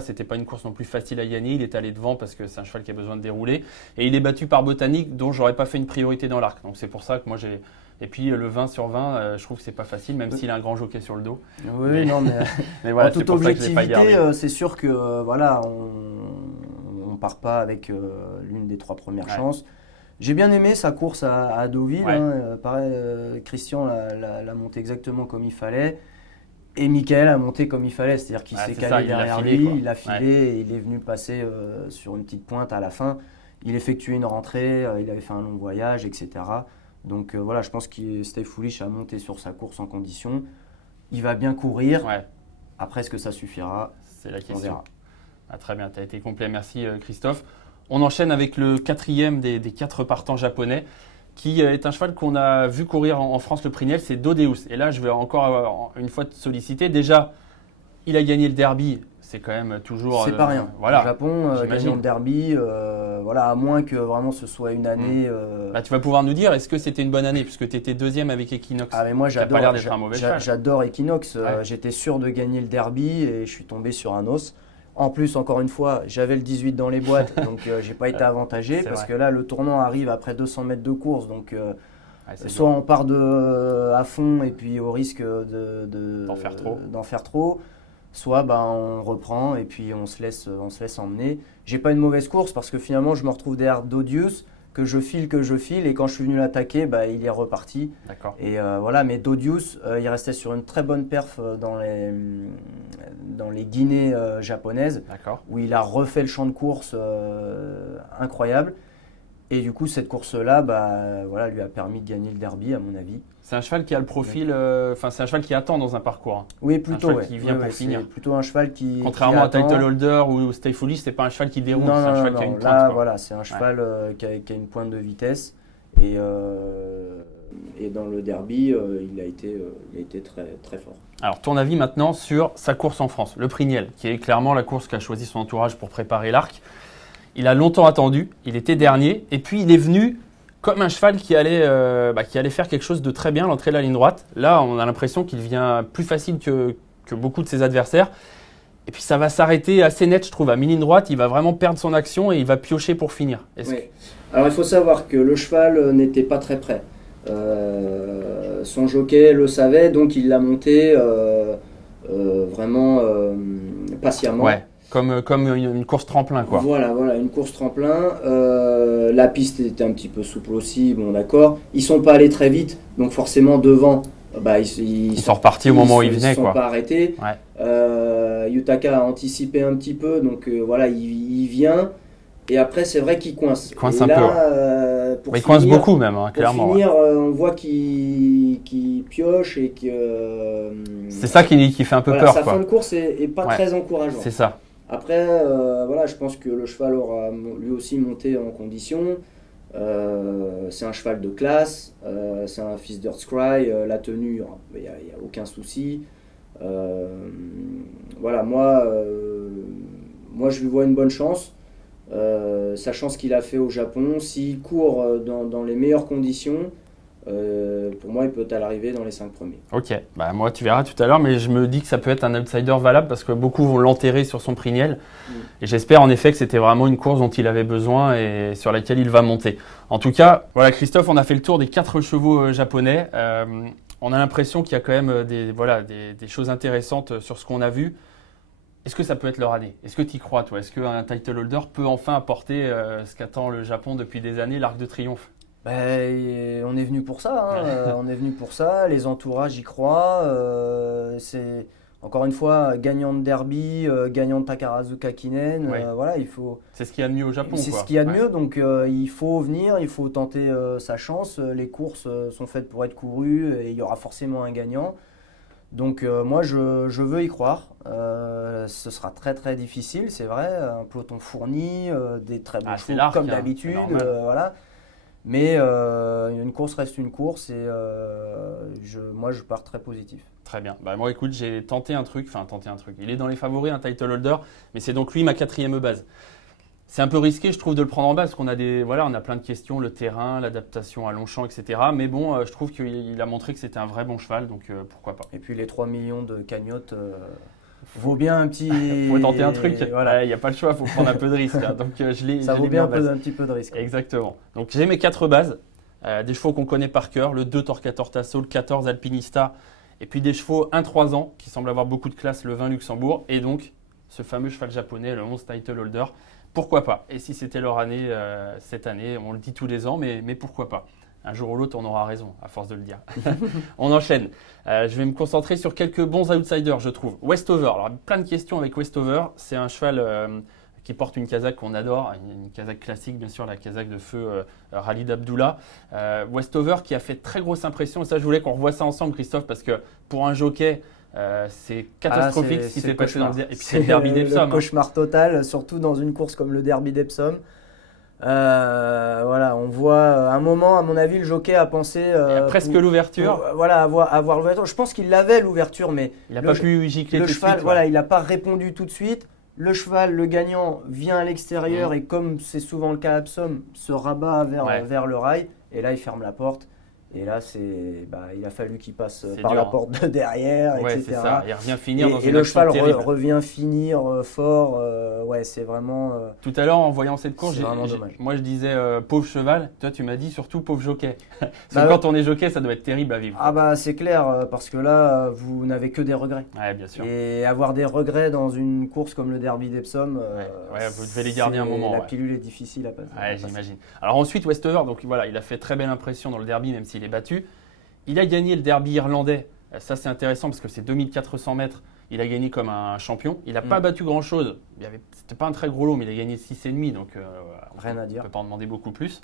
C'était pas une course non plus facile à gagner. Il est allé devant parce que c'est un cheval qui a besoin de dérouler. Et il est battu par Botanique, dont j'aurais pas fait une priorité dans l'arc. Donc c'est pour ça que moi j'ai. Et puis le 20 sur 20, je trouve que c'est pas facile, même s'il a un grand jockey sur le dos. Oui, mais voilà, en toute objectivité, c'est sûr que on part pas avec l'une des 3 premières chances. J'ai bien aimé sa course à Deauville. Pareil, Christian l'a monté exactement comme il fallait. Et Michael a monté comme il fallait, c'est-à-dire qu'il s'est calé derrière lui, il a filé et il est venu passer sur une petite pointe à la fin. Il effectuait une rentrée, il avait fait un long voyage, etc. Donc voilà, je pense que Stay Foolish a monté sur sa course en condition. Il va bien courir. Après, est-ce que ça suffira? C'est la question. On verra. Très bien, tu as été complet. Merci Christophe. On enchaîne avec le 4e des 4 partants japonais, qui est un cheval qu'on a vu courir en France le prix Niel, c'est Dodeus. Et là, je vais encore une fois te solliciter. Déjà, il a gagné le derby. c'est quand même toujours… C'est pas rien. Voilà. Au Japon, gagnant le derby, voilà, à moins que vraiment ce soit une année… Bah, tu vas pouvoir nous dire, est-ce que c'était une bonne année puisque tu étais deuxième avec Equinox? Ah mais moi Ça a pas l'air d'être un mauvais cheval. j'adore Equinox, Ouais. j'étais sûr de gagner le derby et je suis tombé sur un os. En plus, encore une fois, j'avais le 18 dans les boîtes, donc j'ai pas été avantagé parce que là, le tournant arrive après 200 mètres de course, donc soit on part à fond et puis au risque d'en faire trop, soit on reprend et puis on se laisse emmener. J'ai pas une mauvaise course parce que finalement, je me retrouve derrière Dodius, que je file et quand je suis venu l'attaquer, il est reparti. D'accord. Et voilà, mais Dodius, il restait sur une très bonne perf dans les Guinées japonaises, où il a refait le champ de course incroyable. Et du coup, cette course-là, voilà, lui a permis de gagner le derby, à mon avis. C'est un cheval qui a le profil, c'est un cheval qui attend dans un parcours. Oui, plutôt. Un cheval qui vient pour finir. C'est plutôt un cheval qui. Contrairement à Title Holder ou Stay Foolish, c'est pas un cheval qui déroule, c'est un cheval qui a une pointe. Là, voilà, c'est un cheval qui a une pointe de vitesse. Et dans le derby, il a été très, très fort. Alors, ton avis maintenant sur sa course en France, le Prix Niel, qui est clairement la course qu'a choisi son entourage pour préparer l'arc. Il a longtemps attendu, il était dernier, et puis il est venu comme un cheval qui allait faire quelque chose de très bien, l'entrée de la ligne droite. Là, on a l'impression qu'il vient plus facile que beaucoup de ses adversaires. Et puis ça va s'arrêter assez net, je trouve. À mi-ligne droite, il va vraiment perdre son action et il va piocher pour finir. Alors il faut savoir que le cheval n'était pas très prêt. Son jockey le savait, donc il l'a monté vraiment patiemment. Ouais. Comme une course tremplin, quoi. Voilà, une course tremplin. La piste était un petit peu souple aussi, bon d'accord. Ils sont pas allés très vite, donc forcément devant, ils sont repartis au moment où ils venaient, quoi. Ils ne sont pas arrêtés. Ouais. Yutaka a anticipé un petit peu, donc voilà, il vient. Et après, c'est vrai qu'il coince. Il coince un peu. Il coince beaucoup même, clairement. Pour finir, on voit qu'il pioche et que. C'est ça qui fait un peu peur. Sa fin de course est pas très encourageante. C'est ça. Après, voilà, je pense que le cheval aura lui aussi monté en condition. C'est un cheval de classe, c'est un fils d'Earthcry, la tenue, il n'y a aucun souci. Voilà, moi je lui vois une bonne chance, sachant ce qu'il a fait au Japon. S'il court dans les meilleures conditions, pour moi il peut à l'arrivée dans les 5 premiers. Ok, moi tu verras tout à l'heure, mais je me dis que ça peut être un outsider valable parce que beaucoup vont l'enterrer sur son Prix Niel. Et j'espère en effet que c'était vraiment une course dont il avait besoin et sur laquelle il va monter. En tout cas, voilà Christophe, on a fait le tour des 4 chevaux japonais. On a l'impression qu'il y a quand même des choses intéressantes sur ce qu'on a vu. Est-ce que ça peut être leur année? Est-ce que tu y crois, toi? Est-ce qu'un title holder peut enfin apporter ce qu'attend le Japon depuis des années, l'Arc de Triomphe? On est venu pour ça, on est venu pour ça, les entourages y croient, c'est encore une fois gagnant de derby, gagnant de Takarazuka Kinen, voilà, il faut… C'est ce qu'il y a de mieux au Japon. C'est ce qu'il y a de mieux, donc il faut venir, il faut tenter sa chance, les courses sont faites pour être courues et il y aura forcément un gagnant. Donc moi je veux y croire, ce sera très très difficile, c'est vrai, un peloton fourni, des très bons chevaux comme d'habitude, voilà. Mais une course reste une course et moi je pars très positif. Très bien. Moi écoute, j'ai tenté un truc. Il est dans les favoris, un title holder, mais c'est donc lui ma 4e base. C'est un peu risqué, je trouve, de le prendre en base parce qu'on a on a plein de questions, le terrain, l'adaptation à Longchamp, etc. Mais bon, je trouve qu'il a montré que c'était un vrai bon cheval, donc pourquoi pas. Et puis les 3 millions de cagnottes… vaut bien un petit… faut tenter un truc, voilà, il n'y a pas le choix, il faut prendre un peu de risque. Donc, ça vaut bien un petit peu de risque. Exactement. Donc j'ai mes 4 bases, des chevaux qu'on connaît par cœur, le 2 Torquator Tasso, le 14 Alpinista, et puis des chevaux 1-3 ans qui semblent avoir beaucoup de classe, le 20 Luxembourg, et donc ce fameux cheval japonais, le 11 Title Holder. Pourquoi pas? Et si c'était leur année cette année, on le dit tous les ans, mais pourquoi pas? Un jour ou l'autre, on aura raison, à force de le dire. On enchaîne. Je vais me concentrer sur quelques bons outsiders, je trouve. Westover. Alors, plein de questions avec Westover. C'est un cheval qui porte une casaque qu'on adore, une casaque classique, bien sûr, la casaque de feu Khalid Abdullah. Westover qui a fait très grosse impression. Et ça, je voulais qu'on revoie ça ensemble, Christophe, parce que pour un jockey, c'est catastrophique ce qui s'est passé dans le derby. Et puis c'est le derby d'Epsom. Le cauchemar total, surtout dans une course comme le derby d'Epsom. Voilà, on voit à un moment, à mon avis, le jockey a pensé presque l'ouverture. Voilà, avoir l'ouverture. Je pense qu'il l'avait l'ouverture, mais Il n'a pas pu gicler le tout de cheval, suite. voilà, il n'a pas répondu tout de suite. Le cheval, le gagnant, vient à l'extérieur et comme c'est souvent le cas à Epsom, se rabat vers le rail et là il ferme la porte. Et là, il a fallu qu'il passe par la porte de derrière, etc. C'est ça. Il revient finir dans une et le cheval terrible. revient finir fort. Ouais, c'est vraiment. Tout à l'heure, en voyant cette course, dommage. Moi je disais pauvre cheval. Toi, tu m'as dit surtout pauvre jockey. Parce que quand on est jockey, ça doit être terrible à vivre. Ah bah c'est clair, parce que là, vous n'avez que des regrets. Ouais, bien sûr. Et avoir des regrets dans une course comme le Derby d'Epsom, vous devez les garder un moment. La pilule est difficile à passer. Ouais, j'imagine. Alors ensuite, Westover, donc voilà, il a fait très belle impression dans le Derby, même s'il est battu. Il a gagné le Derby irlandais. Ça, c'est intéressant parce que c'est 2400 mètres. Il a gagné comme un champion. Il n'a pas battu grand-chose. C'était pas un très gros lot, mais il a gagné 6,5. Donc, rien à dire. On ne peut pas en demander beaucoup plus.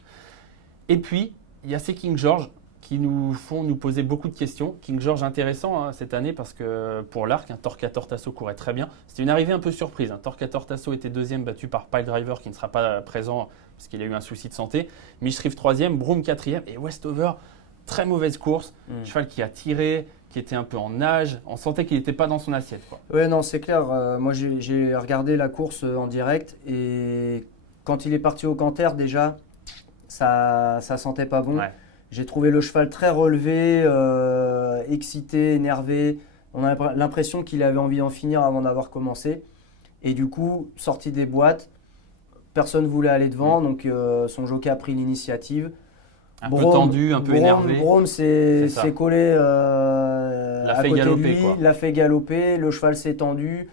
Et puis, il y a ces King George qui nous font nous poser beaucoup de questions. King George intéressant cette année parce que pour l'Arc, Torquator Tasso courait très bien. C'était une arrivée un peu surprise. Torquator Tasso était deuxième, battu par Pile Driver qui ne sera pas présent parce qu'il a eu un souci de santé. Mishriff troisième, Broome quatrième et Westover. Très mauvaise course, cheval qui a tiré, qui était un peu en nage. On sentait qu'il n'était pas dans son assiette. Oui, non, c'est clair. Moi, j'ai regardé la course en direct et quand il est parti au canter, déjà, ça sentait pas bon. Ouais. J'ai trouvé le cheval très relevé, excité, énervé. On a l'impression qu'il avait envie d'en finir avant d'avoir commencé. Et du coup, sorti des boîtes, personne ne voulait aller devant, donc son jockey a pris l'initiative. Un peu tendu, un peu énervé. Broome s'est collé à côté de lui, l'a fait galoper, le cheval s'est tendu.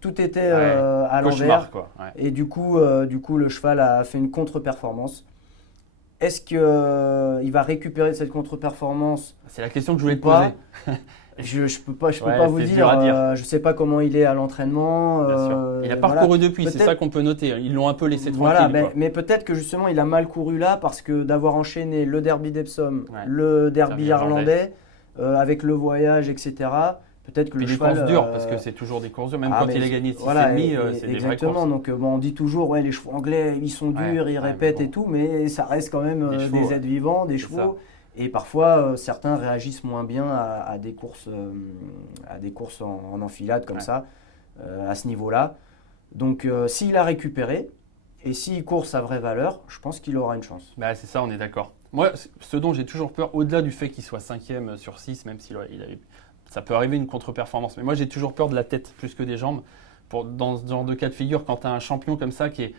Tout était à l'envers. Ouais. Et du coup, le cheval a fait une contre-performance. Est-ce qu'il va récupérer cette contre-performance? C'est la question que je voulais te poser. Je peux pas vous dire. Je sais pas comment il est à l'entraînement. Il n'a pas recouru depuis, c'est ça qu'on peut noter. Ils l'ont un peu laissé tranquille. Voilà, mais peut-être que justement il a mal couru là parce que d'avoir enchaîné le Derby d'Epsom, le Derby irlandais, avec le voyage, etc. Peut-être que puis le cheval. Des courses dures parce que c'est toujours des courses dures. Même quand il a gagné 6,5, c'est des vraies courses. Exactement. Donc on dit toujours les chevaux anglais ils sont durs, ils répètent et tout, mais ça reste quand même des êtres vivants, des chevaux. Et parfois, certains réagissent moins bien à des courses en enfilade comme ça, à ce niveau-là. Donc, s'il a récupéré et s'il court sa vraie valeur, je pense qu'il aura une chance. C'est ça, on est d'accord. Moi, ce dont j'ai toujours peur, au-delà du fait qu'il soit 5e sur 6, même s'il ça peut arriver une contre-performance, mais moi, j'ai toujours peur de la tête plus que des jambes. Dans ce genre de cas de figure, quand tu as un champion comme ça qui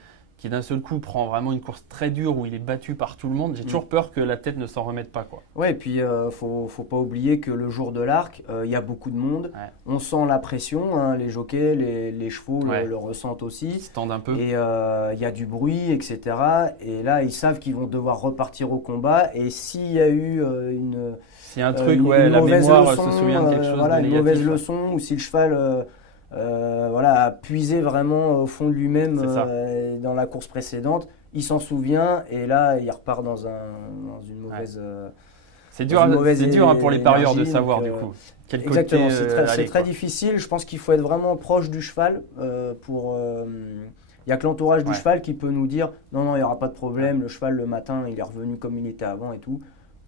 d'un seul coup prend vraiment une course très dure où il est battu par tout le monde, j'ai toujours peur que la tête ne s'en remette pas. Ouais, et puis faut pas oublier que le jour de l'Arc, il y a beaucoup de monde. Ouais. On sent la pression, les jockeys, les chevaux le ressentent aussi. Ils se tendent un peu. Et il y a du bruit, etc. Et là, ils savent qu'ils vont devoir repartir au combat. Et s'il y a eu s'il y a un truc, la mémoire se souvient de quelque chose de négatif. Une mauvaise leçon, ou si le cheval... a puisé vraiment au fond de lui-même dans la course précédente, il s'en souvient et là il repart dans une mauvaise. C'est dur pour les parieurs de savoir du coup. Exactement, c'est très difficile. Je pense qu'il faut être vraiment proche du cheval il n'y a que l'entourage du cheval qui peut nous dire non, il n'y aura pas de problème, le cheval le matin il est revenu comme il était avant et tout.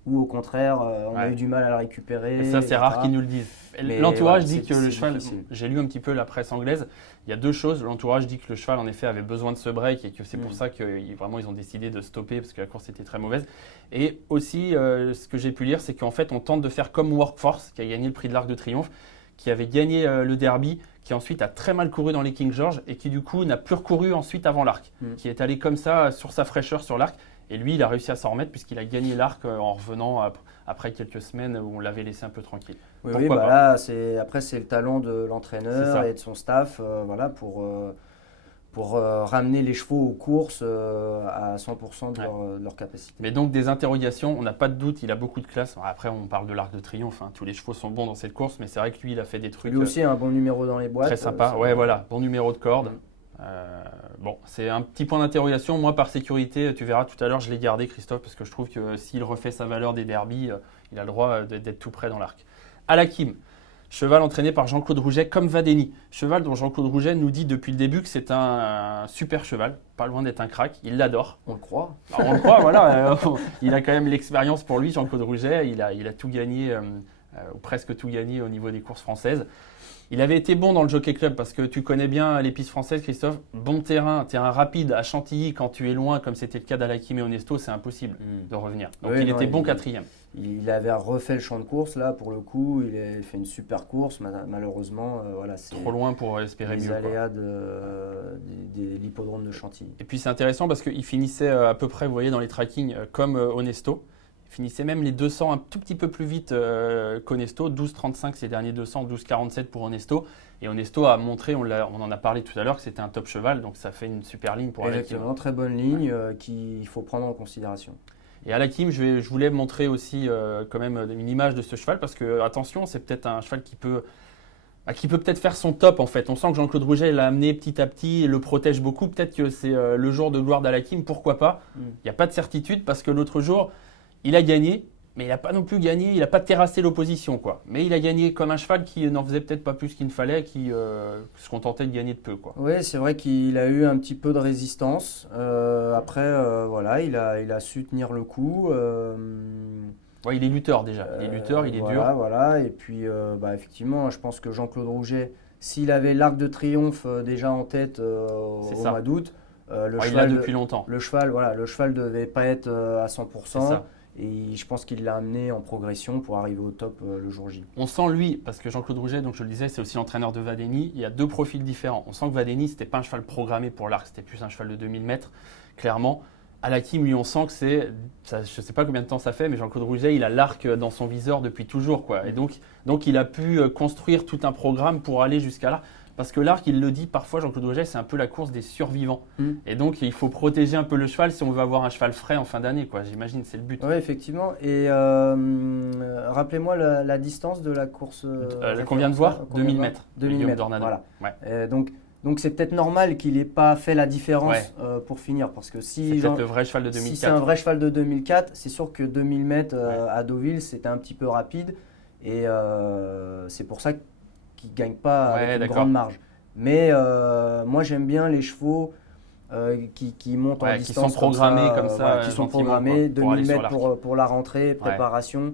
Ou au contraire, on a eu du mal à le récupérer. Et ça, c'est rare qu'ils nous le disent. L'entourage dit que le cheval, j'ai lu un petit peu la presse anglaise, il y a deux choses. L'entourage dit que le cheval, en effet, avait besoin de ce break et que c'est pour ça qu'ils ont décidé de stopper parce que la course était très mauvaise. Et aussi, ce que j'ai pu lire, c'est qu'en fait, on tente de faire comme Workforce, qui a gagné le prix de l'Arc de Triomphe, qui avait gagné le Derby, qui ensuite a très mal couru dans les King George et qui du coup n'a plus recouru ensuite avant l'Arc, qui est allé comme ça sur sa fraîcheur sur l'Arc. Et lui, il a réussi à s'en remettre puisqu'il a gagné l'Arc en revenant après quelques semaines où on l'avait laissé un peu tranquille. Oui, là, c'est le talent de l'entraîneur et de son staff pour ramener les chevaux aux courses à 100% de leur capacité. Mais donc des interrogations, on n'a pas de doute, il a beaucoup de classe. Après, on parle de l'Arc de Triomphe, tous les chevaux sont bons dans cette course, mais c'est vrai que lui, il a fait des trucs… Lui aussi, un bon numéro dans les boîtes. Très sympa, bon numéro de corde. C'est un petit point d'interrogation. Moi, par sécurité, tu verras tout à l'heure, je l'ai gardé, Christophe, parce que je trouve que s'il refait sa valeur des derbies, il a le droit d'être tout près dans l'arc. Al Hakim, Cheval entraîné par Jean-Claude Rouget comme Vadeni. Cheval dont Jean-Claude Rouget nous dit depuis le début que c'est un super cheval, pas loin d'être un crack, il l'adore. On le croit. Alors, on le croit, voilà. Il a quand même l'expérience pour lui, Jean-Claude Rouget. Il a tout gagné, ou presque tout gagné au niveau des courses françaises. Il avait été bon dans le Jockey Club parce que tu connais bien les pistes françaises, Christophe. Bon terrain rapide à Chantilly quand tu es loin, comme c'était le cas d'Alakim et Onesto, c'est impossible de revenir. Donc il était bon quatrième. Il avait refait le champ de course là pour le coup. Il a fait une super course. Malheureusement, voilà, c'est trop loin pour espérer mieux. Les aléas de l'hippodrome de Chantilly. Et puis c'est intéressant parce qu'il finissait à peu près, vous voyez, dans les trackings comme Onesto. Il finissait même les 200 un tout petit peu plus vite qu'Onesto, 12,35 ces derniers 200, 12,47 pour Onesto. Et Onesto a montré, on en a parlé tout à l'heure, que c'était un top cheval, donc ça fait une super ligne pour Alakim. Exactement, très bonne ligne qu'il faut prendre en considération. Et Alakim, je voulais montrer aussi quand même une image de ce cheval parce que, attention, c'est peut-être un cheval qui peut peut-être faire son top en fait. On sent que Jean-Claude Rouget l'a amené petit à petit et le protège beaucoup. Peut-être que c'est le jour de gloire d'Alakim, pourquoi pas. Il n'y a pas de certitude parce que l'autre jour, il a gagné, mais il n'a pas non plus gagné, il n'a pas terrassé l'opposition, quoi. Mais il a gagné comme un cheval qui n'en faisait peut-être pas plus qu'il ne fallait, qui se contentait de gagner de peu, quoi. Oui, c'est vrai qu'il a eu un petit peu de résistance. Après, voilà, il a su tenir le coup. Ouais, il est lutteur déjà, il est lutteur, il est dur. Voilà, et puis effectivement, je pense que Jean-Claude Rouget, s'il avait l'Arc de Triomphe déjà en tête au mois d'août, il l'a depuis longtemps. Le cheval ne devait pas être à 100%. C'est ça. Et je pense qu'il l'a amené en progression pour arriver au top le jour J. On sent lui, parce que Jean-Claude Rouget, donc je le disais, c'est aussi l'entraîneur de Vadeni, il y a deux profils différents. On sent que Vadeni, ce n'était pas un cheval programmé pour l'arc, c'était plus un cheval de 2000 mètres, clairement. Alakim, lui, on sent que je ne sais pas combien de temps ça fait, mais Jean-Claude Rouget, il a l'arc dans son viseur depuis toujours, quoi. Et donc il a pu construire tout un programme pour aller jusqu'à là. Parce que l'arc, il le dit parfois, Jean-Claude Rouget, c'est un peu la course des survivants. Et donc, il faut protéger un peu le cheval si on veut avoir un cheval frais en fin d'année, quoi. J'imagine, c'est le but. Oui, effectivement. Et rappelez-moi la distance de la course qu'on vient de voir, 2000 mètres. 2000 mètres, voilà. Ouais. Donc, c'est peut-être normal qu'il n'ait pas fait la différence pour finir. Parce que c'est peut-être le vrai cheval de 2004. Si c'est un vrai cheval de 2004, c'est sûr que 2000 mètres à Deauville, c'était un petit peu rapide. Et c'est pour ça qui ne gagne pas avec une grande marge. Mais moi, j'aime bien les chevaux qui montent en distance. Qui sont programmés comme ça. Qui sont programmés, 2000 mètres pour la rentrée, préparation,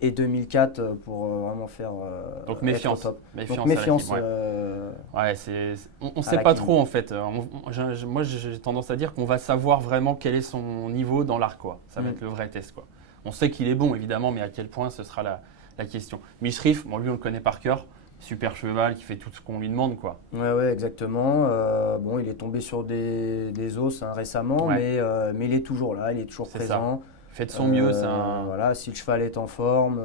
et 2004 pour vraiment faire donc méfiance. top. Méfiance. On ne sait pas trop en fait. Moi, j'ai tendance à dire qu'on va savoir vraiment quel est son niveau dans l'arc. Ça va être le vrai test, quoi. On sait qu'il est bon, évidemment, mais à quel point, ce sera la question. Mishrif, lui, on le connaît par cœur. Super cheval qui fait tout ce qu'on lui demande, quoi. Ouais, exactement. Bon, il est tombé sur des os récemment, mais il est toujours là, il est toujours présent. Il fait de son mieux. Voilà, si le cheval est en forme,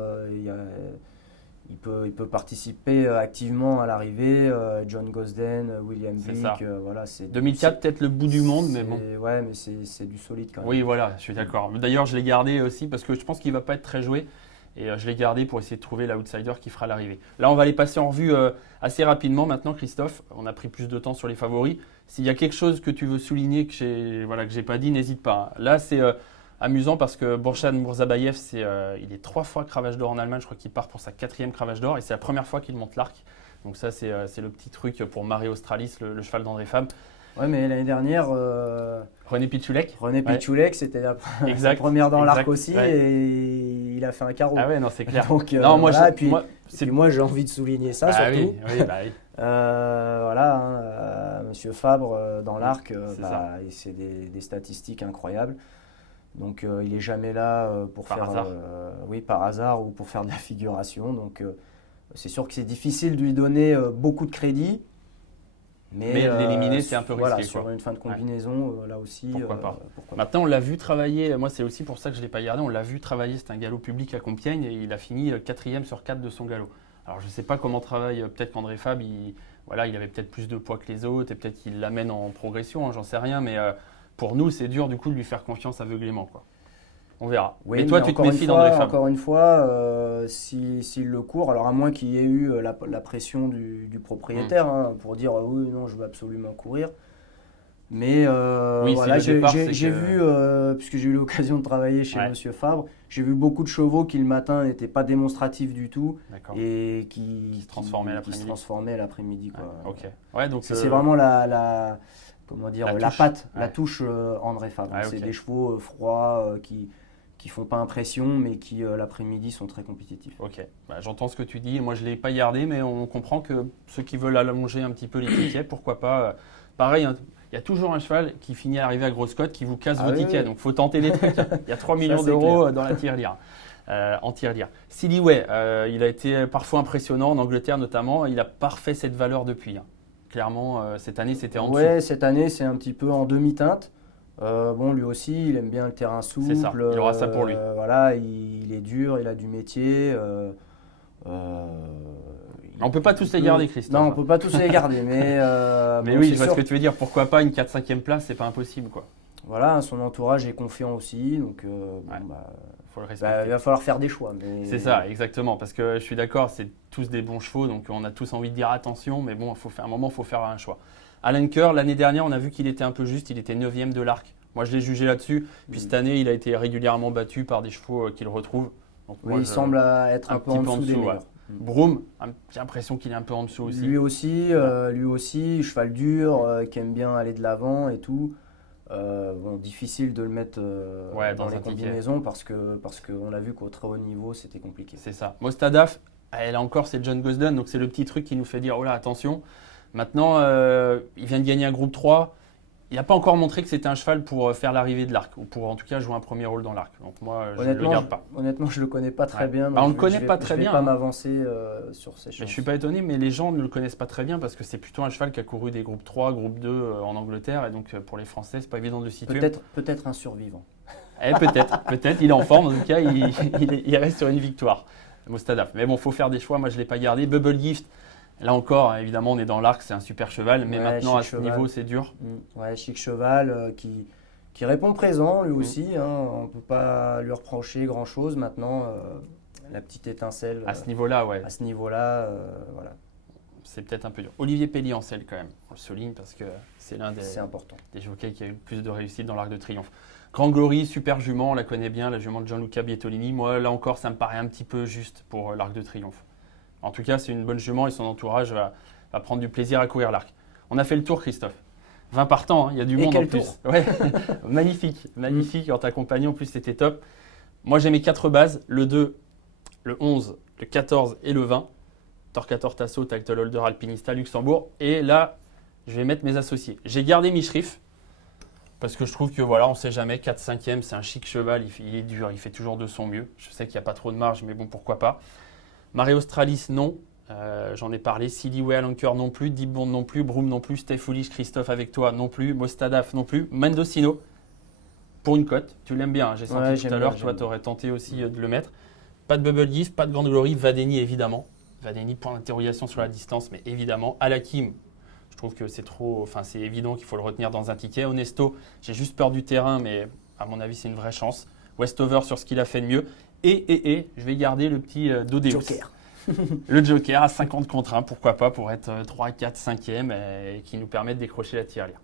il peut participer activement à l'arrivée. John Gosden, William Vick, voilà. 2004, peut-être le bout du monde, mais bon. Ouais, mais c'est du solide quand même. Oui, voilà, je suis d'accord. D'ailleurs, je l'ai gardé aussi parce que je pense qu'il ne va pas être très joué. Et je l'ai gardé pour essayer de trouver l'outsider qui fera l'arrivée. Là, on va les passer en revue assez rapidement maintenant, Christophe. On a pris plus de temps sur les favoris. S'il y a quelque chose que tu veux souligner que j'ai pas dit, n'hésite pas. Là, c'est amusant parce que Bourchan Mourzabayev, il est 3 fois cravache d'or en Allemagne. Je crois qu'il part pour sa 4e cravache d'or et c'est la première fois qu'il monte l'arc. Donc ça, c'est le petit truc pour Mare Australis, le cheval d'André Fabre. Ouais, mais l'année dernière, René Pichoulek, c'était la première dans l'arc aussi, et il a fait un carreau. Ah ouais, non, c'est clair. Donc, non, moi, j'ai envie de souligner ça surtout. Oui. Monsieur Fabre dans l'arc, c'est des statistiques incroyables. Donc il n'est jamais là pour par hasard ou pour faire de la figuration. Donc c'est sûr que c'est difficile de lui donner beaucoup de crédit. Mais l'éliminer, c'est un peu risqué. Sur une fin de combinaison, là aussi. Pourquoi pas. Maintenant, on l'a vu travailler. Moi, c'est aussi pour ça que je ne l'ai pas gardé. On l'a vu travailler. C'est un galop public à Compiègne et il a fini 4e sur 4 de son galop. Alors, je ne sais pas comment travaille. Peut-être qu'André Fabre, il avait peut-être plus de poids que les autres et peut-être qu'il l'amène en progression. J'en sais rien. Mais pour nous, c'est dur du coup de lui faire confiance aveuglément, quoi. On verra. Oui, mais toi, tu te méfies d'André Fabre. Encore une fois, s'il le court, alors à moins qu'il y ait eu la pression du propriétaire pour dire oui, non, je veux absolument courir. Mais Oui, voilà, si le départ, c'est j'ai que- vu, puisque j'ai eu l'occasion de travailler chez Ouais. Monsieur Fabre, j'ai vu beaucoup de chevaux qui le matin n'étaient pas démonstratifs du tout D'accord. et qui se transformaient qui l'après-midi. se transformaient l'après-midi, quoi. Ouais, ok. Ouais, donc C'est vraiment comment dire, la la touche. patte, Ouais. la touche André Fabre. Ouais, C'est ok. des chevaux froids qui font pas impression, mais qui l'après-midi sont très compétitifs. Ok, bah, j'entends ce que tu dis. Moi, je ne l'ai pas gardé, mais on comprend que ceux qui veulent allonger un petit peu les tickets, pourquoi pas. Pareil, hein, il y a toujours un cheval qui finit à arriver à grosse cote qui vous casse Ah vos oui, tickets. oui. Donc, il faut tenter des trucs. Hein. Il y a 3 millions c'est d'euros clair. dans la tirelire. En tirelire. Silly-Way, il a été parfois impressionnant en Angleterre notamment. Il a parfait cette valeur depuis. Hein. Clairement, cette année, c'était en dessous. Ouais, cette année, c'est un petit peu en demi-teinte. Bon, lui aussi, il aime bien le terrain souple. C'est ça, il aura ça pour lui. Voilà, il est dur, il a du métier. On ne peut pas tous les garder, Christophe. Non, on ne peut pas tous les garder, mais Mais bon, oui, c'est je vois sûr. ce que tu veux dire. Pourquoi pas une 4-5e place, c'est pas impossible, quoi. Voilà, son entourage est confiant aussi, donc bon, Ouais. bah, Faut le respecter. il va falloir faire des choix. Mais... C'est ça, exactement. Parce que je suis d'accord, c'est tous des bons chevaux, donc on a tous envie de dire attention, mais bon, à un moment, il faut faire un choix. Alan Kerr, l'année dernière, on a vu qu'il était un peu juste, il était 9e de l'arc. Moi, je l'ai jugé là-dessus. Puis cette année, il a été régulièrement battu par des chevaux qu'il retrouve. Donc, Oui, moi, il semble être un peu petit en peu en dessous des dessous, ouais. meilleurs. Broome, j'ai l'impression qu'il est un peu en dessous aussi. Lui aussi, cheval dur, qui aime bien aller de l'avant et tout. Bon, difficile de le mettre Ouais, dans dans les un ticket. combinaisons parce qu'on a vu qu'au très haut niveau, c'était compliqué. C'est ça. Mostadaf, elle encore, c'est John Gosden, donc c'est le petit truc qui nous fait dire oh là, attention. Maintenant, il vient de gagner un groupe 3. Il n'a pas encore montré que c'était un cheval pour faire l'arrivée de l'arc, ou pour en tout cas jouer un premier rôle dans l'arc. Donc moi, je ne le garde pas. Honnêtement, je ne le connais pas très Ouais. bien. Bah, on donc le connaît pas très bien, Je ne vais hein. pas m'avancer sur ces Mais choses. je ne suis pas étonné, mais les gens ne le connaissent pas très bien parce que c'est plutôt un cheval qui a couru des groupes 3, groupe 2 en Angleterre. Et donc pour les Français, c'est pas évident de le situer. Peut-être un survivant. Peut-être, il est en forme. En tout cas, il reste sur une victoire, Mostadaf. Mais bon, il faut faire des choix. Moi, je ne l'ai pas gardé. Bubble Gift, là encore, évidemment, on est dans l'arc, c'est un super cheval. Mais Ouais, maintenant, à chic ce cheval. niveau, c'est dur. Ouais, chic cheval qui répond présent lui aussi. Hein. On ne peut pas lui reprocher grand-chose. Maintenant, la petite étincelle À ce niveau-là, ouais. à ce niveau-là, voilà, C'est peut-être un peu dur. Olivier Pelliancel, quand même, on le souligne parce que c'est l'un c'est important. des jockeys qui a eu le plus de réussite dans l'Arc de Triomphe. Grand Glory, super jument, on la connaît bien, la jument de Gianluca Bietolini. Moi, là encore, ça me paraît un petit peu juste pour l'Arc de Triomphe. En tout cas, c'est une bonne jument et son entourage va prendre du plaisir à courir l'Arc. On a fait le tour, Christophe. 20 partants, hein, il y a du Et monde quel en plus. tour. Ouais. Magnifique, en t'accompagnant, en plus c'était top. Moi, j'ai mes 4 bases, le 2, le 11, le 14 et le 20. Torquator Tasso, Title Holder Alpinista, Luxembourg. Et là, je vais mettre mes associés. J'ai gardé Michrif parce que je trouve que voilà, on ne sait jamais. 4-5e, c'est un chic cheval, il est dur, il fait toujours de son mieux. Je sais qu'il n'y a pas trop de marge, mais bon, pourquoi pas. Mare Australis, non. J'en ai parlé. Silly-Way, Alan Kerr, non plus. Deep Bond, non plus. Broome, non plus. Steph Foolish, Christophe avec toi, non plus. Mostadaf, non plus. Mendocino, pour une cote. Tu l'aimes bien, hein, j'ai senti Ouais, tout j'aime à l'heure. bien, Toi, j'aime tu aurais tenté aussi de le mettre. Pas de Bubble Gift, pas de Grande Glory. Vadeni, évidemment. Vadeni, point d'interrogation sur la distance, mais évidemment. Alakim, je trouve que c'est trop. Enfin, c'est évident qu'il faut le retenir dans un ticket. Honesto, j'ai juste peur du terrain, mais à mon avis, c'est une vraie chance. Westover sur ce qu'il a fait de mieux. Et, je vais garder le petit Dodeus. Joker. Le Joker à 50 contre 1, pourquoi pas, pour être 3, 4, 5e et qui nous permet de décrocher la tirelire.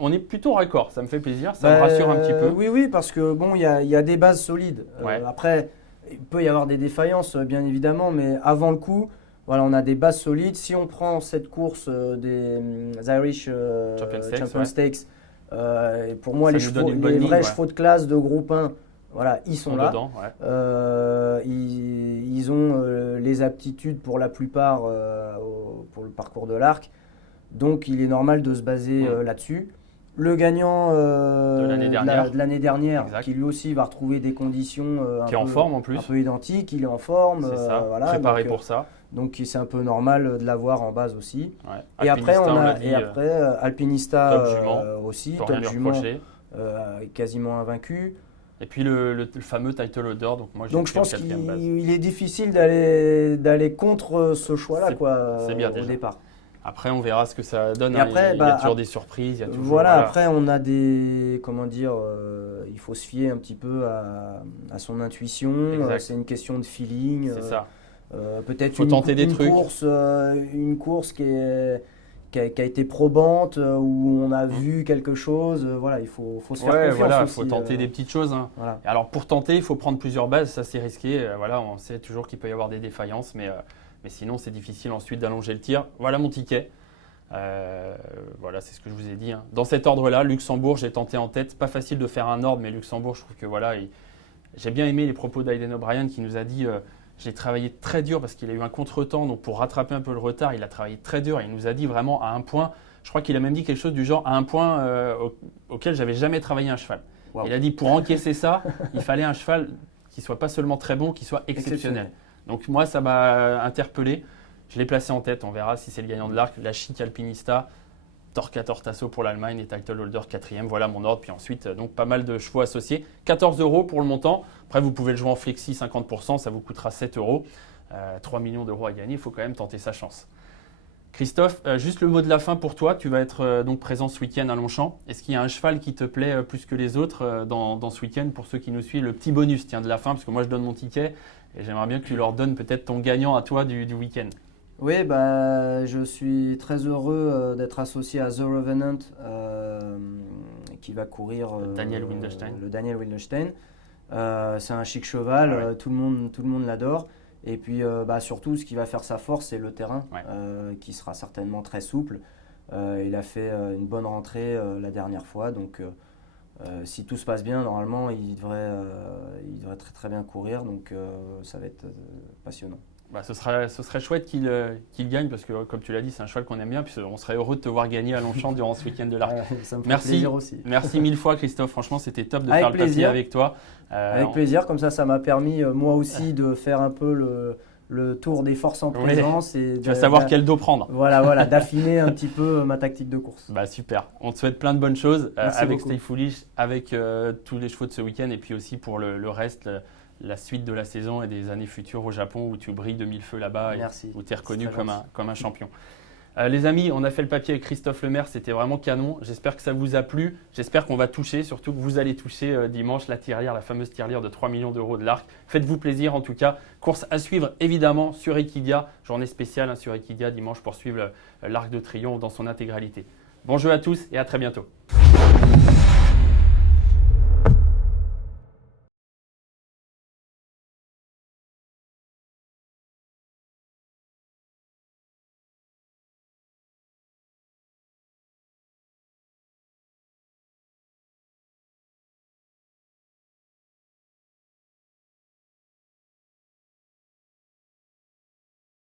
On est plutôt raccord, ça me fait plaisir, ça me rassure un petit peu. Oui, parce que bon, il y a des bases solides. Ouais. Après, il peut y avoir des défaillances, bien évidemment, mais avant le coup, voilà, on a des bases solides. Si on prend cette course des Irish Champion Stakes, pour moi, Ça les nous donne une bonne vrais ligne, ouais. chevaux de classe de groupe 1, voilà, ils sont là. Dedans, ouais. Ils ont les aptitudes pour la plupart pour le parcours de l'arc. Donc, il est normal de se baser là-dessus. Le gagnant de l'année dernière, Exact. qui lui aussi va retrouver des conditions Qui est en forme en plus. un peu identiques, il est en forme. C'est ça, voilà, préparé donc, pour ça. Donc, c'est un peu normal de l'avoir en base aussi. Ouais. Et après, Alpinista, Alpinista top jument. aussi, peut rien top lui jument, reprocher. quasiment invaincu. Et puis le fameux title holder, donc moi j'ai Donc, je pris en pense 4e base. qu'il est difficile d'aller contre ce choix-là C'est bien au déjà. départ. Après, on verra ce que ça donne. Et après, il y a toujours des surprises. Il y a toujours, Voilà, après, on a des. Comment dire il faut se fier un petit peu à son intuition. Exact. C'est une question de feeling. C'est ça. Peut-être Faut tenter des trucs. Une course qui qui a été probante, où on a vu quelque chose. Voilà, il faut se faire confiance voilà, il aussi, faut tenter des petites choses. Hein. Voilà. Alors pour tenter, il faut prendre plusieurs bases, ça c'est risqué. Voilà, on sait toujours qu'il peut y avoir des défaillances, mais sinon c'est difficile ensuite d'allonger le tir. Voilà mon ticket. Voilà, c'est ce que je vous ai dit. Hein. Dans cet ordre-là, Luxembourg, j'ai tenté en tête. Pas facile de faire un ordre, mais Luxembourg, je trouve que voilà, j'ai bien aimé les propos d'Aiden O'Brien qui nous a dit j'ai travaillé très dur parce qu'il a eu un contretemps, donc pour rattraper un peu le retard, il a travaillé très dur. Il nous a dit vraiment à un point, je crois qu'il a même dit quelque chose du genre à un point auquel j'avais jamais travaillé un cheval. Wow. Il a dit pour encaisser ça, il fallait un cheval qui soit pas seulement très bon, qui soit exceptionnel. Donc moi, ça m'a interpellé. Je l'ai placé en tête, on verra si c'est le gagnant de l'arc. La Chic Alpinista, Torquator Tasso pour l'Allemagne et Title Holder 4e. Voilà mon ordre. Puis ensuite, donc pas mal de chevaux associés. 14 € pour le montant. Après, vous pouvez le jouer en flexi 50%, ça vous coûtera 7 €. 3 millions d'euros à gagner, il faut quand même tenter sa chance. Christophe, juste le mot de la fin pour toi. Tu vas être donc présent ce week-end à Longchamp. Est-ce qu'il y a un cheval qui te plaît plus que les autres dans ce week-end pour ceux qui nous suivent? Le petit bonus de la fin, parce que moi je donne mon ticket et j'aimerais bien que tu leur donnes peut-être ton gagnant à toi du week-end. Oui, je suis très heureux d'être associé à The Revenant qui va courir le Daniel Windelstein. C'est un chic cheval, tout le monde l'adore. Et puis surtout, ce qui va faire sa force, c'est le terrain qui sera certainement très souple. Il a fait une bonne rentrée la dernière fois, donc si tout se passe bien, normalement, il devrait très très bien courir, donc ça va être passionnant. Ce serait chouette qu'il gagne parce que, comme tu l'as dit, c'est un cheval qu'on aime bien. Puis on serait heureux de te voir gagner à Longchamp durant ce week-end de l'Arc. Ça me fait plaisir aussi. Merci mille fois, Christophe. Franchement, c'était top de faire le papier avec toi. Avec plaisir. Comme ça m'a permis, moi aussi, de faire un peu le tour des forces en présence. Et tu vas savoir quel dos prendre. Voilà, d'affiner un petit peu ma tactique de course. Super. On te souhaite plein de bonnes choses avec beaucoup. Stay Foolish, avec tous les chevaux de ce week-end et puis aussi pour le reste. La suite de la saison et des années futures au Japon où tu brilles de mille feux là-bas et où tu es reconnu comme un champion. Les amis, on a fait le papier avec Christophe Lemaire, c'était vraiment canon. J'espère que ça vous a plu. J'espère qu'on va toucher, surtout que vous allez toucher dimanche la fameuse tirelire de 3 millions d'euros de l'Arc. Faites-vous plaisir en tout cas. Course à suivre évidemment sur Equidia. Journée spéciale sur Equidia dimanche pour suivre l'Arc de Triomphe dans son intégralité. Bon jeu à tous et à très bientôt.